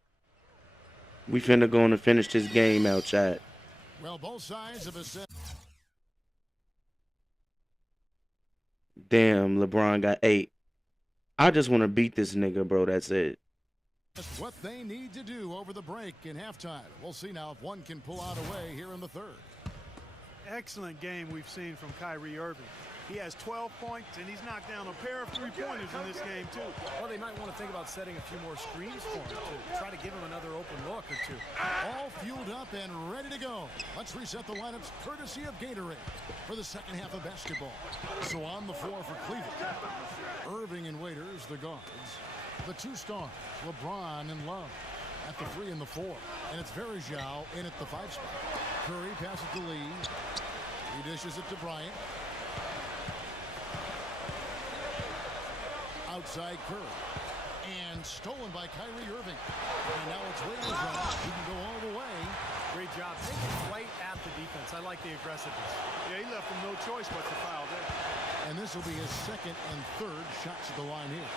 We finna go on and finish this game out, chat. Well, both sides of a set. Damn, LeBron got 8. I just want to beat this nigga, bro. That's it. That's what they need to do over the break in halftime. We'll see now if one can pull out a way here in the third. Excellent game we've seen from Kyrie Irving. He has 12 points, and he's knocked down a pair of three-pointers in this game, too. Well, they might want to think about setting a few more screens for him to try to give him another open look or 2. All fueled up and ready to go. Let's reset the lineups courtesy of Gatorade for the second half of basketball. So on the floor for Cleveland, Irving and Waiters, the guards. The 2 stars, LeBron and Love at the 3 and the 4. And it's Verjao in at the 5 spot. Curry passes to Lee. He dishes it to Bryant. Outside Curry. And stolen by Kyrie Irving. And now it's Waiters running. He can go all the way. Great job. Thinking right at the defense. I like the aggressiveness. Yeah, he left him no choice but to foul there. And this will be his second and third shots at the line here.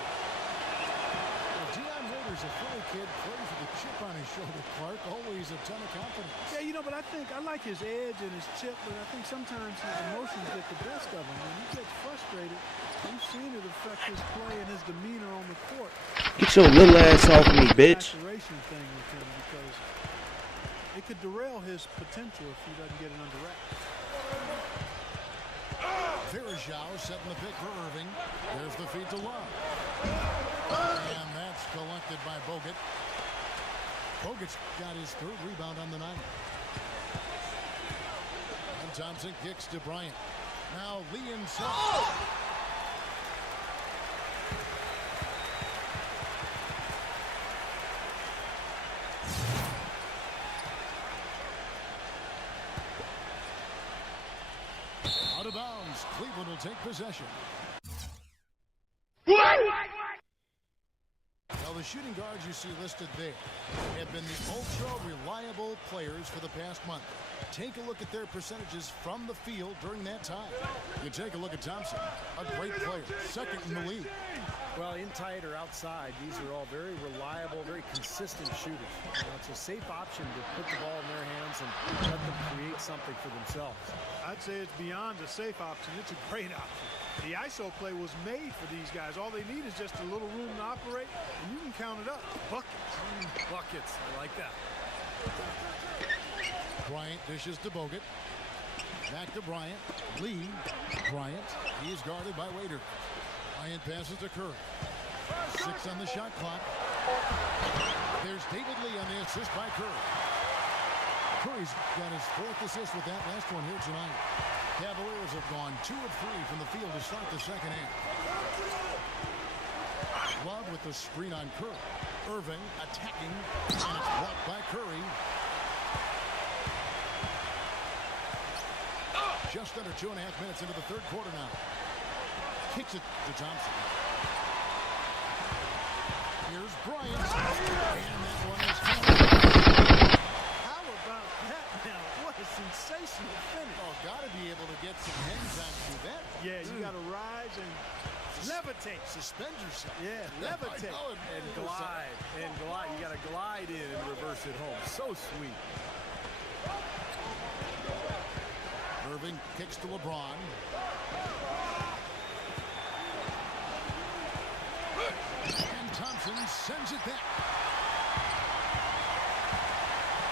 Deion Waiters, a Philly kid, plays with a chip on his shoulder, Clark. Always a ton of confidence. Yeah, but I like his edge and his chip, but I think sometimes his emotions get the best of him. When he gets frustrated, we've seen it affect his play and his demeanor on the court. Get your little ass off me, bitch. Thing with him because it could derail his potential if he doesn't get it under wraps. Verjao setting the pick for Irving. There's the feed to Love. And that's collected by Bogut. Bogut's got his 3rd rebound on the night. And Thompson kicks to Bryant. Now Lee inside. Out of bounds. Cleveland will take possession. Now, the shooting guards you see listed there have been the ultra-reliable players for the past month. Take a look at their percentages from the field during that time. You take a look at Thompson, a great player, second in the league. Well, in tight or outside, these are all very reliable, very consistent shooters. You know, it's a safe option to put the ball in their hands and let them create something for themselves. I'd say it's beyond a safe option. It's a great option. The ISO play was made for these guys. All they need is just a little room to operate, and you can count it up. Buckets. Buckets. I like that. Bryant dishes to Bogut. Back to Bryant. Lee. Bryant. He is guarded by Waiter. Bryant passes to Curry. 6 on the shot clock. There's David Lee on the assist by Curry. Curry's got his 4th assist with that last one here tonight. Cavaliers have gone 2 of 3 from the field to start the second half. Love with the screen on Curry. Irving attacking, and it's blocked by Curry. Just under 2.5 minutes into the third quarter now. Kicks it to Thompson. Here's Bryant. And that one is fouled. How about that now? What a sensational finish. Oh, got to be able to get some hang time to do that. Yeah, you got to rise and levitate. Suspend yourself. Yeah, levitate. And glide. And glide. You got to glide in and reverse it home. So sweet. Irving kicks to LeBron. And Thompson sends it back.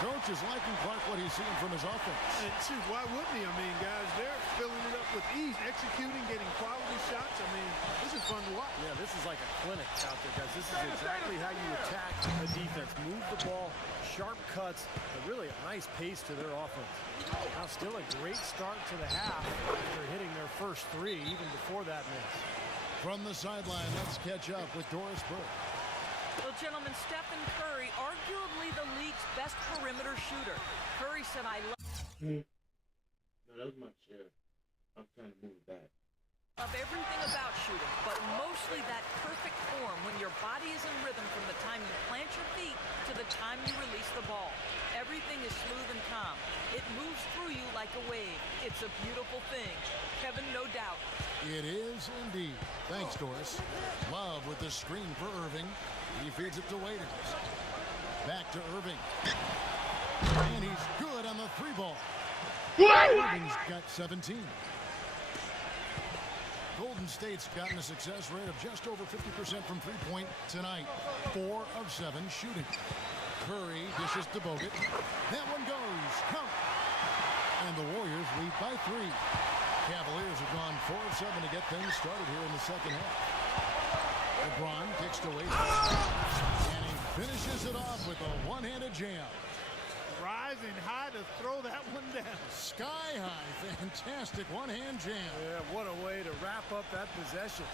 Coach is liking Clark what he's seeing from his offense. And shoot, why wouldn't he? I mean, guys, they're filling it up with ease, executing, getting quality shots. I mean, this is fun to watch. Yeah, this is like a clinic out there, guys. This is exactly how you attack a defense. Move the ball, sharp cuts, and really a nice pace to their offense. Now still a great start to the half after hitting their first 3 even before that miss. From the sideline, let's catch up with Doris Burke. Well, gentlemen, Stephen Curry, arguably the league's best perimeter shooter. Curry said, I love No, that was my chair. I'm trying to move it back. everything about shooting, but mostly that perfect form when your body is in rhythm from the time you plant your feet to the time you release the ball. Everything is smooth and calm. It moves through you like a wave. It's a beautiful thing. Kevin, no doubt. It is indeed. Thanks, Doris. Love with the screen for Irving. He feeds it to Waiters. Back to Irving. And he's good on the 3-ball. Irving's got 17. Golden State's gotten a success rate of just over 50% from three-point tonight. 4 of 7 shooting. Curry dishes to Bogut. That one goes. Count. And the Warriors lead by 3. Cavaliers have gone 4 of 7 to get things started here in the second half. LeBron kicks to Waiters. And he finishes it off with a one-handed jam. Rising high to throw that one down. Sky high. Fantastic one-hand jam. Yeah, what a way to wrap up that possession.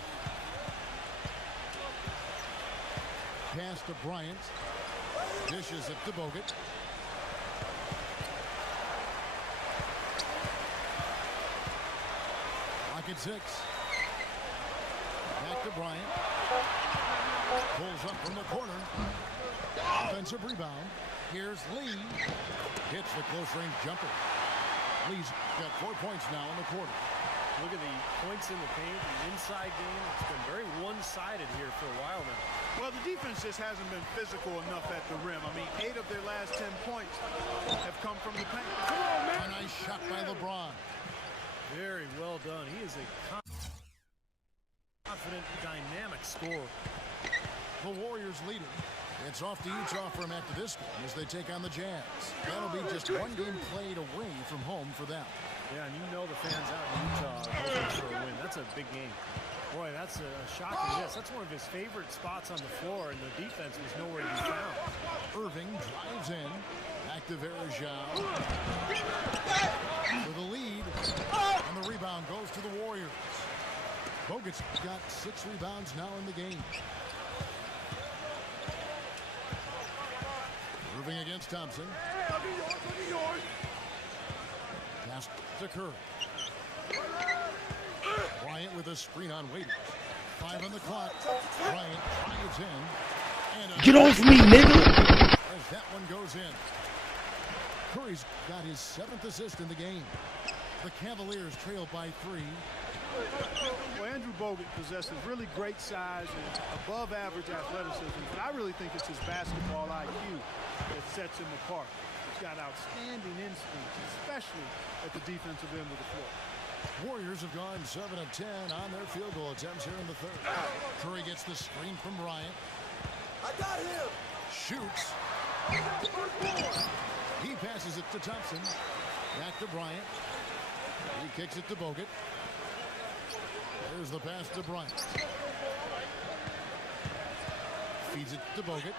Pass to Bryant. Dishes it to Bogut. Lock at 6. Back to Bryant. Pulls up from the corner. Offensive rebound. Here's Lee. Hits the close-range jumper. Lee's got 4 points now in the quarter. Look at the points in the paint, the inside game. It's been very one-sided here for a while now. Well, the defense just hasn't been physical enough at the rim. I mean, 8 of their last 10 points have come from the paint. A nice shot by LeBron. Very well done. He is a confident, dynamic scorer. The Warriors leading. It's off to Utah from after this game as they take on the Jazz. That'll be just one game played away from home for them. Yeah, and you know the fans out in Utah are hoping for a win. That's a big game. Boy, that's a shocking miss. That's one of his favorite spots on the floor, and the defense was nowhere to be found. Irving drives in. Back to Verjao. For the lead. And the rebound goes to the Warriors. Bogut's got 6 rebounds now in the game. Moving against Thompson. Pass to Curry. Bryant with a screen on Waiters. 5 on the clock. Bryant drives in. And get off me, nigga! As that one goes in. Curry's got his 7th assist in the game. The Cavaliers trail by 3. Well, Andrew Bogut possesses really great size and above-average athleticism, but I really think it's his basketball IQ that sets him apart. He's got outstanding instincts, especially at the defensive end of the floor. Warriors have gone 7 of 10 on their field goal attempts here in the third. Curry gets the screen from Bryant. I got him. Shoots. He passes it to Thompson. Back to Bryant. He kicks it to Bogut. There's the pass to Bryant. Feeds it to Bogut.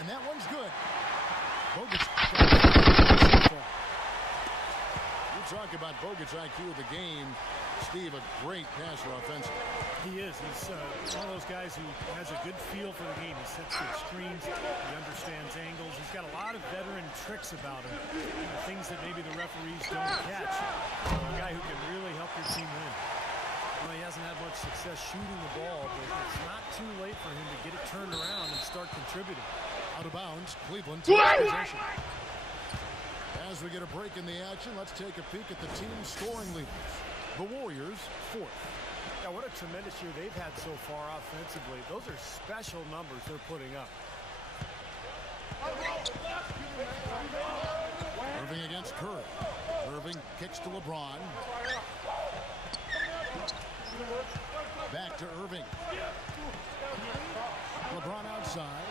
And that one's good. Bogut's you talk about Bogut's IQ of the game. Steve, a great passer offensively. He is. He's one of those guys who has a good feel for the game. He sets good screens. He understands angles. He's got a lot of veteran tricks about him. Things that maybe the referees don't catch. A guy who can really help your team win. Well, he hasn't had much success shooting the ball, but it's not too late for him to get it turned around and start contributing. Out of bounds, Cleveland takes possession. As we get a break in the action, let's take a peek at the team scoring leaders. The Warriors, 4th. Yeah, what a tremendous year they've had so far offensively. Those are special numbers they're putting up. Irving against Curry. Irving kicks to LeBron. Back to Irving. LeBron outside.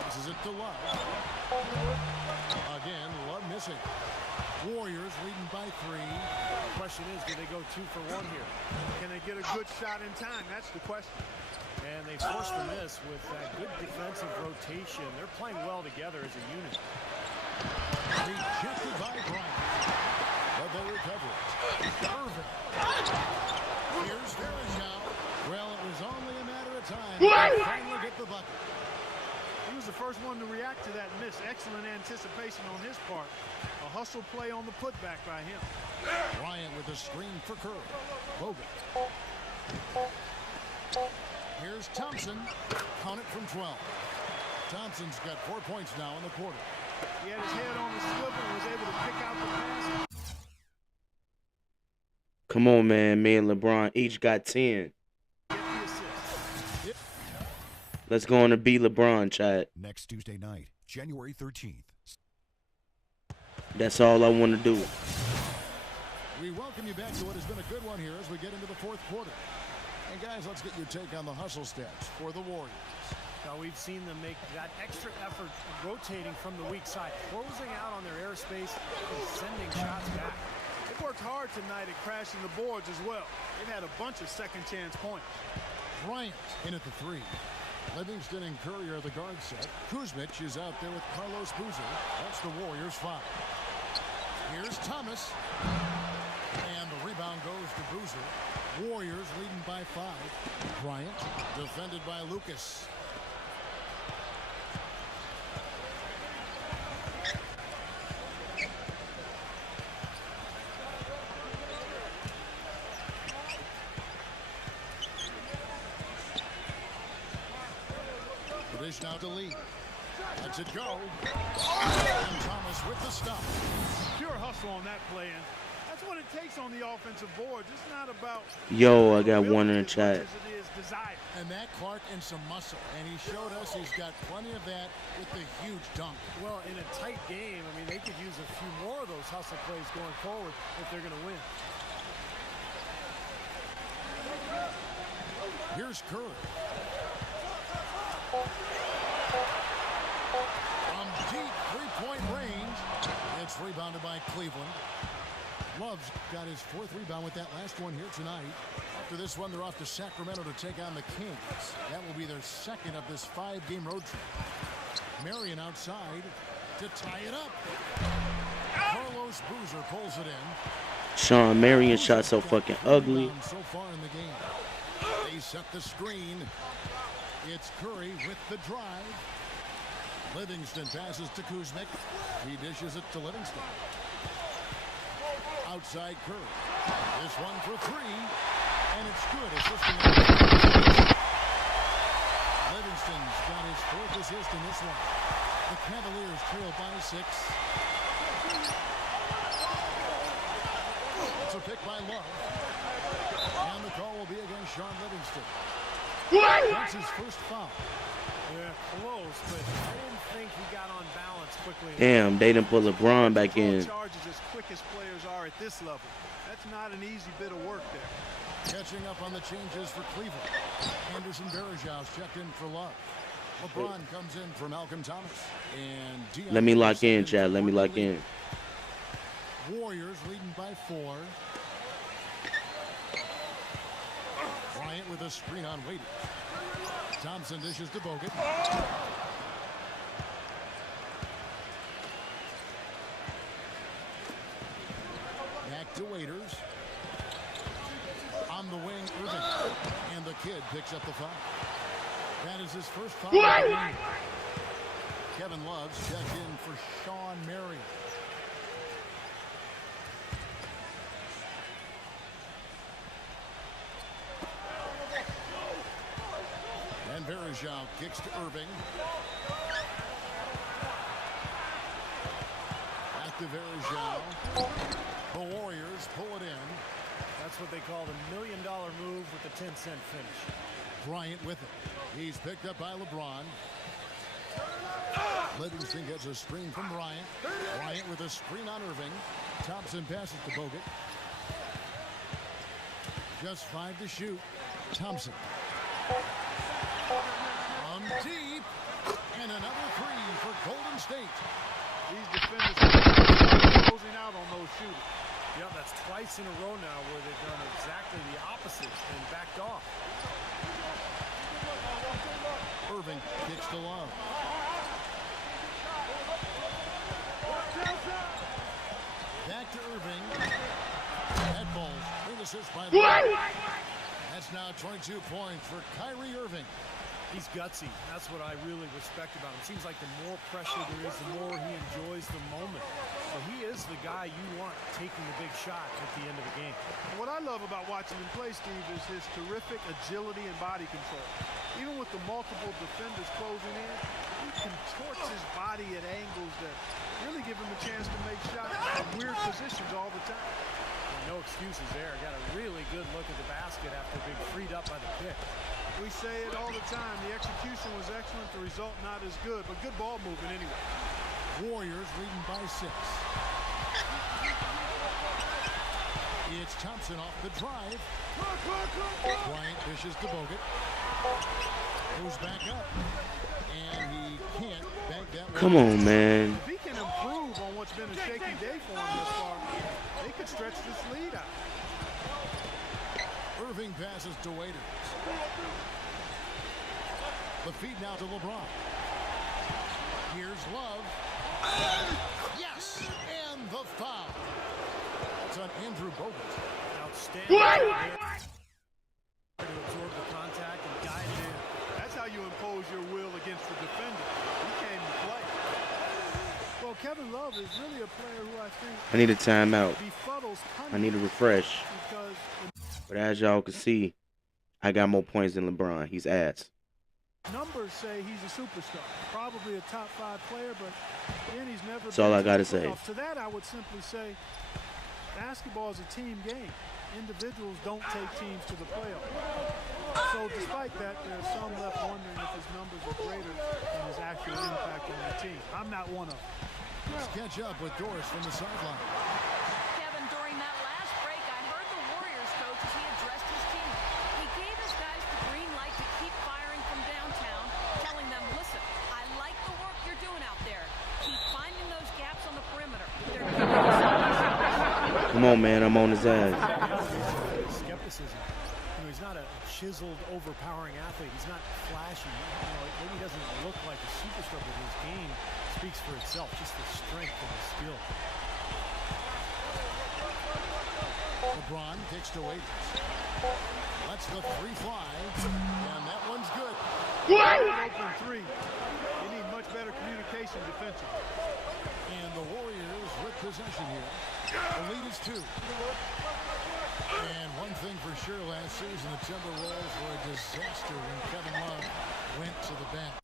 Passes it to Love. Again, Love missing. Warriors leading by 3. The question is, do they go 2 for 1 here? Can they get a good shot in time? That's the question. And they forced the miss with that good defensive rotation. They're playing well together as a unit. Rejected by Bryant. But they recover it. Irving. Here's Verjao. Well, it was only a matter of time to finally get the bucket. He was the first one to react to that miss. Excellent anticipation on his part. A hustle play on the putback by him. Bryant with a screen for Curry. Bogut. Here's Thompson. Count it from 12. Thompson's got 4 points now in the quarter. He had his head on the swivel and was able to pick out the pass. Come on, man. Me and LeBron each got 10. Let's go on to be LeBron, chat. Next Tuesday night, January 13th. That's all I want to do. We welcome you back to what has been a good one here as we get into the 4th quarter. And guys, let's get your take on the hustle stats for the Warriors. Now, we've seen them make that extra effort rotating from the weak side, closing out on their airspace and sending shots back. They worked hard tonight at crashing the boards as well. They've had a bunch of second chance points. Bryant in at the 3. Livingston and Curry are the guard set. Kuzmic is out there with Carlos Boozer. That's the Warriors' 5. Here's Thomas. And the rebound goes to Boozer. Warriors leading by 5. Bryant defended by Lucas. Dish now to lead. Lets it go. And Thomas with the stop. Pure hustle on that play, and that's what it takes on the offensive boards. It's not about Yo, I got one in the chat. And that Clark and some muscle, and he showed us he's got plenty of that with the huge dunk. Well, in a tight game, I mean, they could use a few more of those hustle plays going forward if they're going to win. Here's Curry. From deep three-point range, it's rebounded by Cleveland. Love's got his 4th rebound with that last one here tonight. After this one, they're off to Sacramento to take on the Kings. That will be their 2nd of this 5-game road trip. Marion outside. to tie it up. Carlos Boozer pulls it in. Sean Marion shot so fucking ugly. So far in the game. They set the screen. It's Curry with the drive. Livingston passes to Kuzmic. He dishes it to Livingston. Outside Curry. This one for three. And it's good. Livingston's got his fourth assist in this one. The Cavaliers trail by 6. It's a pick by Love. And the call will be against Sean Livingston. That's his first foul. Yeah, close, but I didn't think he got on balance quickly. Damn, they didn't put LeBron back in. Charges as quick as players are at this level. That's not an easy bit of work there. Catching up on the changes for Cleveland. Anderson Varejão's checked in for Love. LeBron comes in for Malcolm Thomas. And Let me lock in, Chad. Let me lock in. Warriors leading by 4. Bryant with a screen on Waiters. Thompson dishes to Bogut. Back to Waiters. On the wing, Irving. And the kid picks up the foul. That is his first foul. Kevin Love's checked in for Sean Marion. And Varejão kicks to Irving. Back to Varejão. The Warriors pull it in. That's what they call the $1 million move with the 10-cent finish. Bryant with it. He's picked up by LeBron. Livingston gets a screen from Bryant. Bryant with a screen on Irving. Thompson passes to Bogut. Just 5 to shoot. Thompson. From deep. And another 3 for Golden State. These defenders are closing out on those shooters. Yep, that's twice in a row now where they've done exactly the opposite and backed off. Irving kicks to Love. Back to Irving. Head balls. Big assist by Love. That's now 22 points for Kyrie Irving. He's gutsy. That's what I really respect about him. Seems like the more pressure there is, the more he enjoys the moment. So he is the guy you want taking the big shot at the end of the game. What I love about watching him play, Steve, is his terrific agility and body control. Even with the multiple defenders closing in, he contorts his body at angles that really give him a chance to make shots in weird positions all the time. And no excuses there. Got a really good look at the basket after being freed up by the pick. We say it all the time. The execution was excellent. The result not as good, but good ball movement anyway. Warriors leading by 6. It's Thompson off the drive. Bryant dishes to Bogut. Goes back up. And he can't bank that one. Come on, man. If he can improve on what's been a shaky day for him thus far, they could stretch this lead out. Irving passes to Waiters. The feed now to LeBron. Here's Love. Yes! And the foul. It's on Andrew Bogut. Outstanding. To absorb the contact and guide it in. That's how you impose your will against the defender. He came to play. Well, Kevin Love is really a player who I think I need a timeout. befuddles I need a refresh. because But as y'all can see, I got more points than LeBron. He's ass. numbers say he's a superstar, probably a top 5 player, but again, he's never. That's all I gotta say. To that, I would simply say, basketball is a team game. Individuals don't take teams to the playoffs. So, despite that, there's some left wondering if his numbers are greater than his actual impact on the team. I'm not one of them. Let's catch up with Doris from the sideline. Kevin, during that last break, I heard the Warriors coach as he addressed his team. He gave his guys the green light to keep firing from downtown, telling them, listen, I like the work you're doing out there. Keep finding those gaps on the perimeter. They're giving us Come on, man. I'm on his ass. Skepticism. he's not a chiseled, overpowering athlete. He's not flashy. Maybe he doesn't look like a superstar, but his game speaks for itself. Just the strength and the skill. LeBron kicks to Waiters. Lets the three fly, and that one's good. Open three. You need much better communication defensively. And the Warriors with possession here. The lead is 2. And one thing for sure, last season the Timberwolves were a disaster when Kevin Love went to the bench.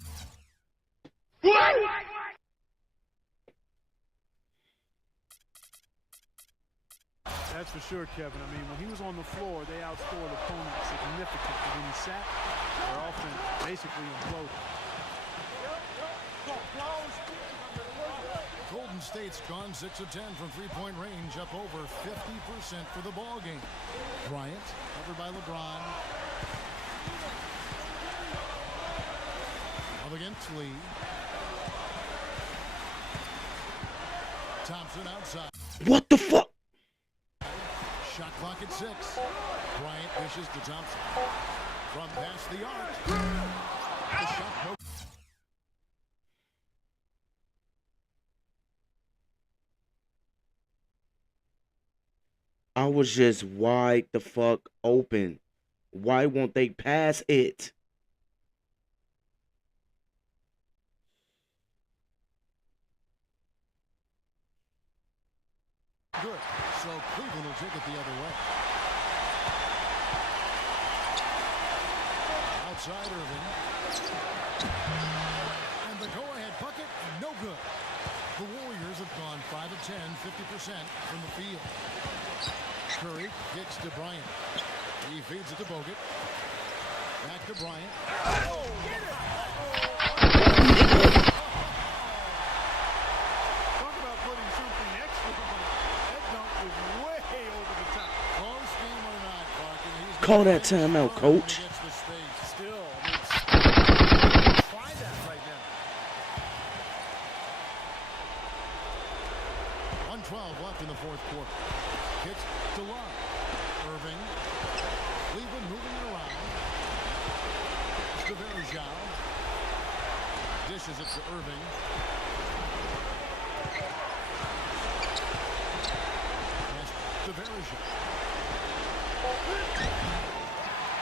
That's for sure, Kevin. I mean, when he was on the floor, they outscored opponents significantly. When he sat, their offense basically imploded. Golden State's gone 6 of 10 from three-point range, up over 50% for the ball game. Bryant, covered by LeBron. Up against Lee. Thompson outside. What the fuck? Shot clock at 6. Bryant dishes to Thompson. From past the arc. The shot no. I was just wide the fuck open. Why won't they pass it? Good. So Cleveland will take it the other way. Outside Irving. And the go-ahead bucket, no good. The Warriors have gone 5 of 10, 50% from the field. Curry kicks to Bryant. He feeds it to Bogut. Back to Bryant. Oh, get it! Talk about putting something extra on it. That dunk was way over the top. Close game or not, Parkin. He's Call that timeout, coach. Still, try that right now. 1:12 left in the fourth quarter. Kicks to Love. Irving. Cleveland moving it around. It's to Verjao. Dishes it to Irving. Pass to Verjao.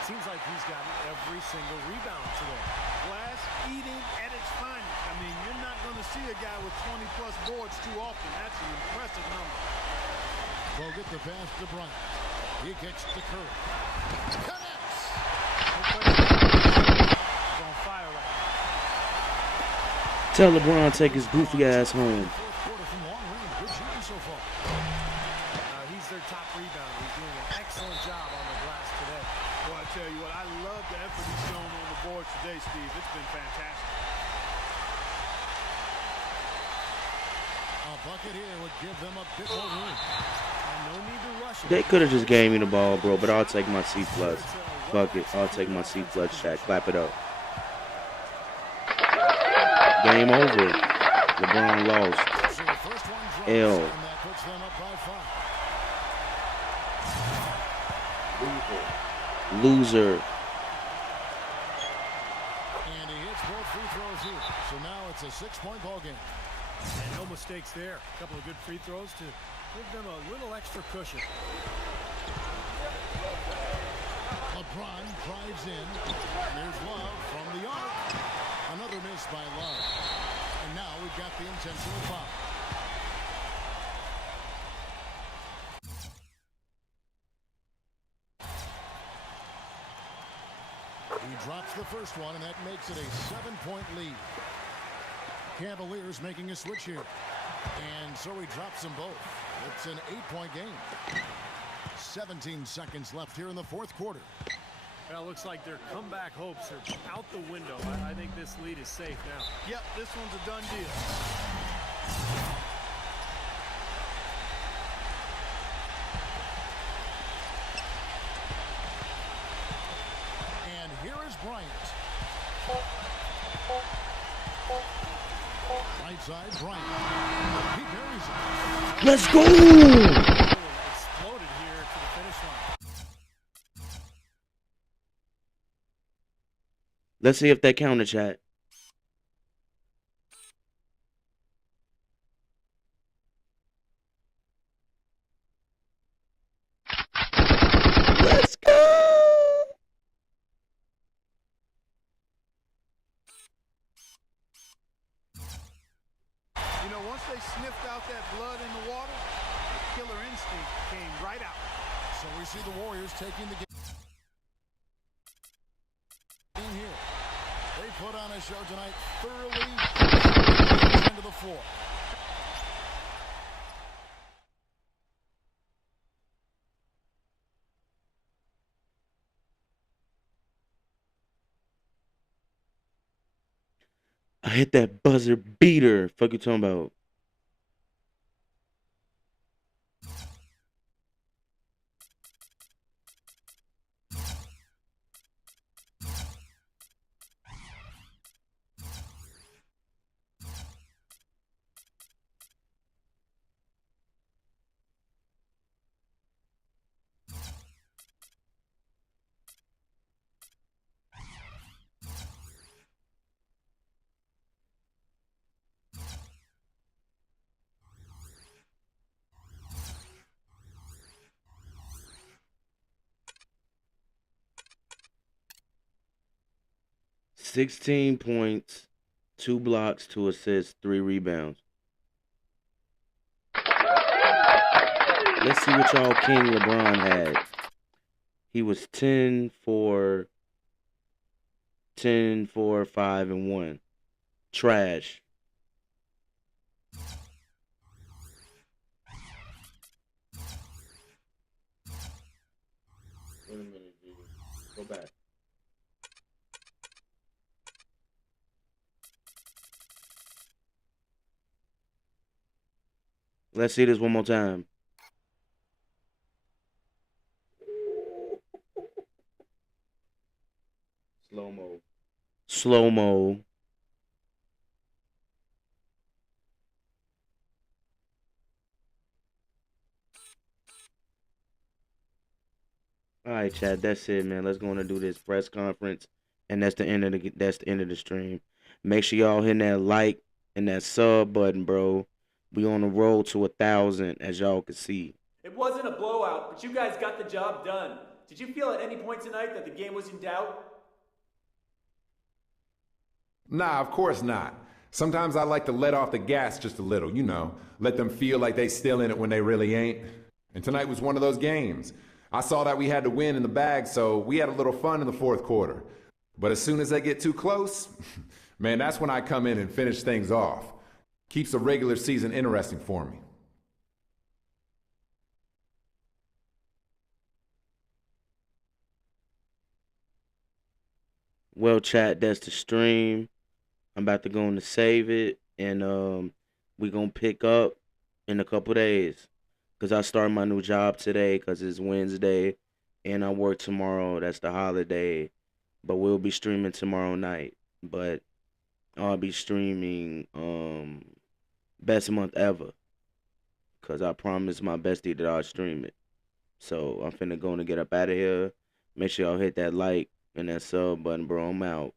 Seems like he's gotten every single rebound today. Glass eating at its finest. I mean, you're not going to see a guy with 20-plus boards too often. That's an impressive number. Bogut the pass to Bryant. He kicks to Curry. Connects! He's on fire right now. Tell LeBron to take his goofy ass home. Fourth quarter from long range. Good shooting so far. He's their top rebounder. He's doing an excellent job on the glass today. Boy, I tell you what, I love the effort he's shown on the boards today, Steve. It's been fantastic. A bucket here would give them a bit more room. No need to rush it. They could have just gave me the ball, bro, but I'll take my C+. Fuck it. I'll take my C+, Shaq. Clap it up. Game over. LeBron lost. So the first one drops, L. and that puts them up by 5. Loser. And he hits both free throws here. So now it's a 6-point ball game. And no mistakes there. A couple of good free throws to give them a little extra cushion. LeBron drives in. There's Love from the arc. Another miss by Love. And now we've got the intentional foul. He drops the first one, and that makes it a 7-point lead. Cavaliers making a switch here. And so he drops them both. It's an 8-point game. 17 seconds left here in the fourth quarter. Well, it looks like their comeback hopes are out the window. I think this lead is safe now. Yep, this one's a done deal. And here is Bryant. Right side, Bryant. He buries it. Let's go! Exploded here to the finish line. Let's see if they counter, chat. Let's go. You know, once they sniffed out that blood in the water, the killer instinct came right out. So we see the Warriors taking the game here. They put on a show tonight, thoroughly into the floor. I hit that buzzer beater. Fuck you talking about? $16 points, 2 blocks, 2 assists, 3 rebounds. Let's see what y'all King LeBron had. He was 10 for 5 and 1. Trash. Wait a minute, G. Go back. Let's see this one more time. Slow-mo. Slow-mo. All right, Chad, that's it, man. Let's go on and do this press conference, and that's the end of the stream. Make sure y'all hitting that like and that sub button, bro. We on the road to 1,000, as y'all can see. It wasn't a blowout, but you guys got the job done. Did you feel at any point tonight that the game was in doubt? Nah, of course not. Sometimes I like to let off the gas just a little, you know, let them feel like they still in it when they really ain't. And tonight was one of those games. I saw that we had to win in the bag, so we had a little fun in the fourth quarter. But as soon as they get too close, man, that's when I come in and finish things off. Keeps the regular season interesting for me. Well, chat, that's the stream. I'm about to go on to save it, and we gonna pick up in a couple days. Cause I start my new job today, cause it's Wednesday, and I work tomorrow. That's the holiday, but we'll be streaming tomorrow night. But I'll be streaming best month ever, cause I promised my bestie that I'll stream it. So I'm finna go and get up out of here. Make sure y'all hit that like and that sub button, bro. I'm out.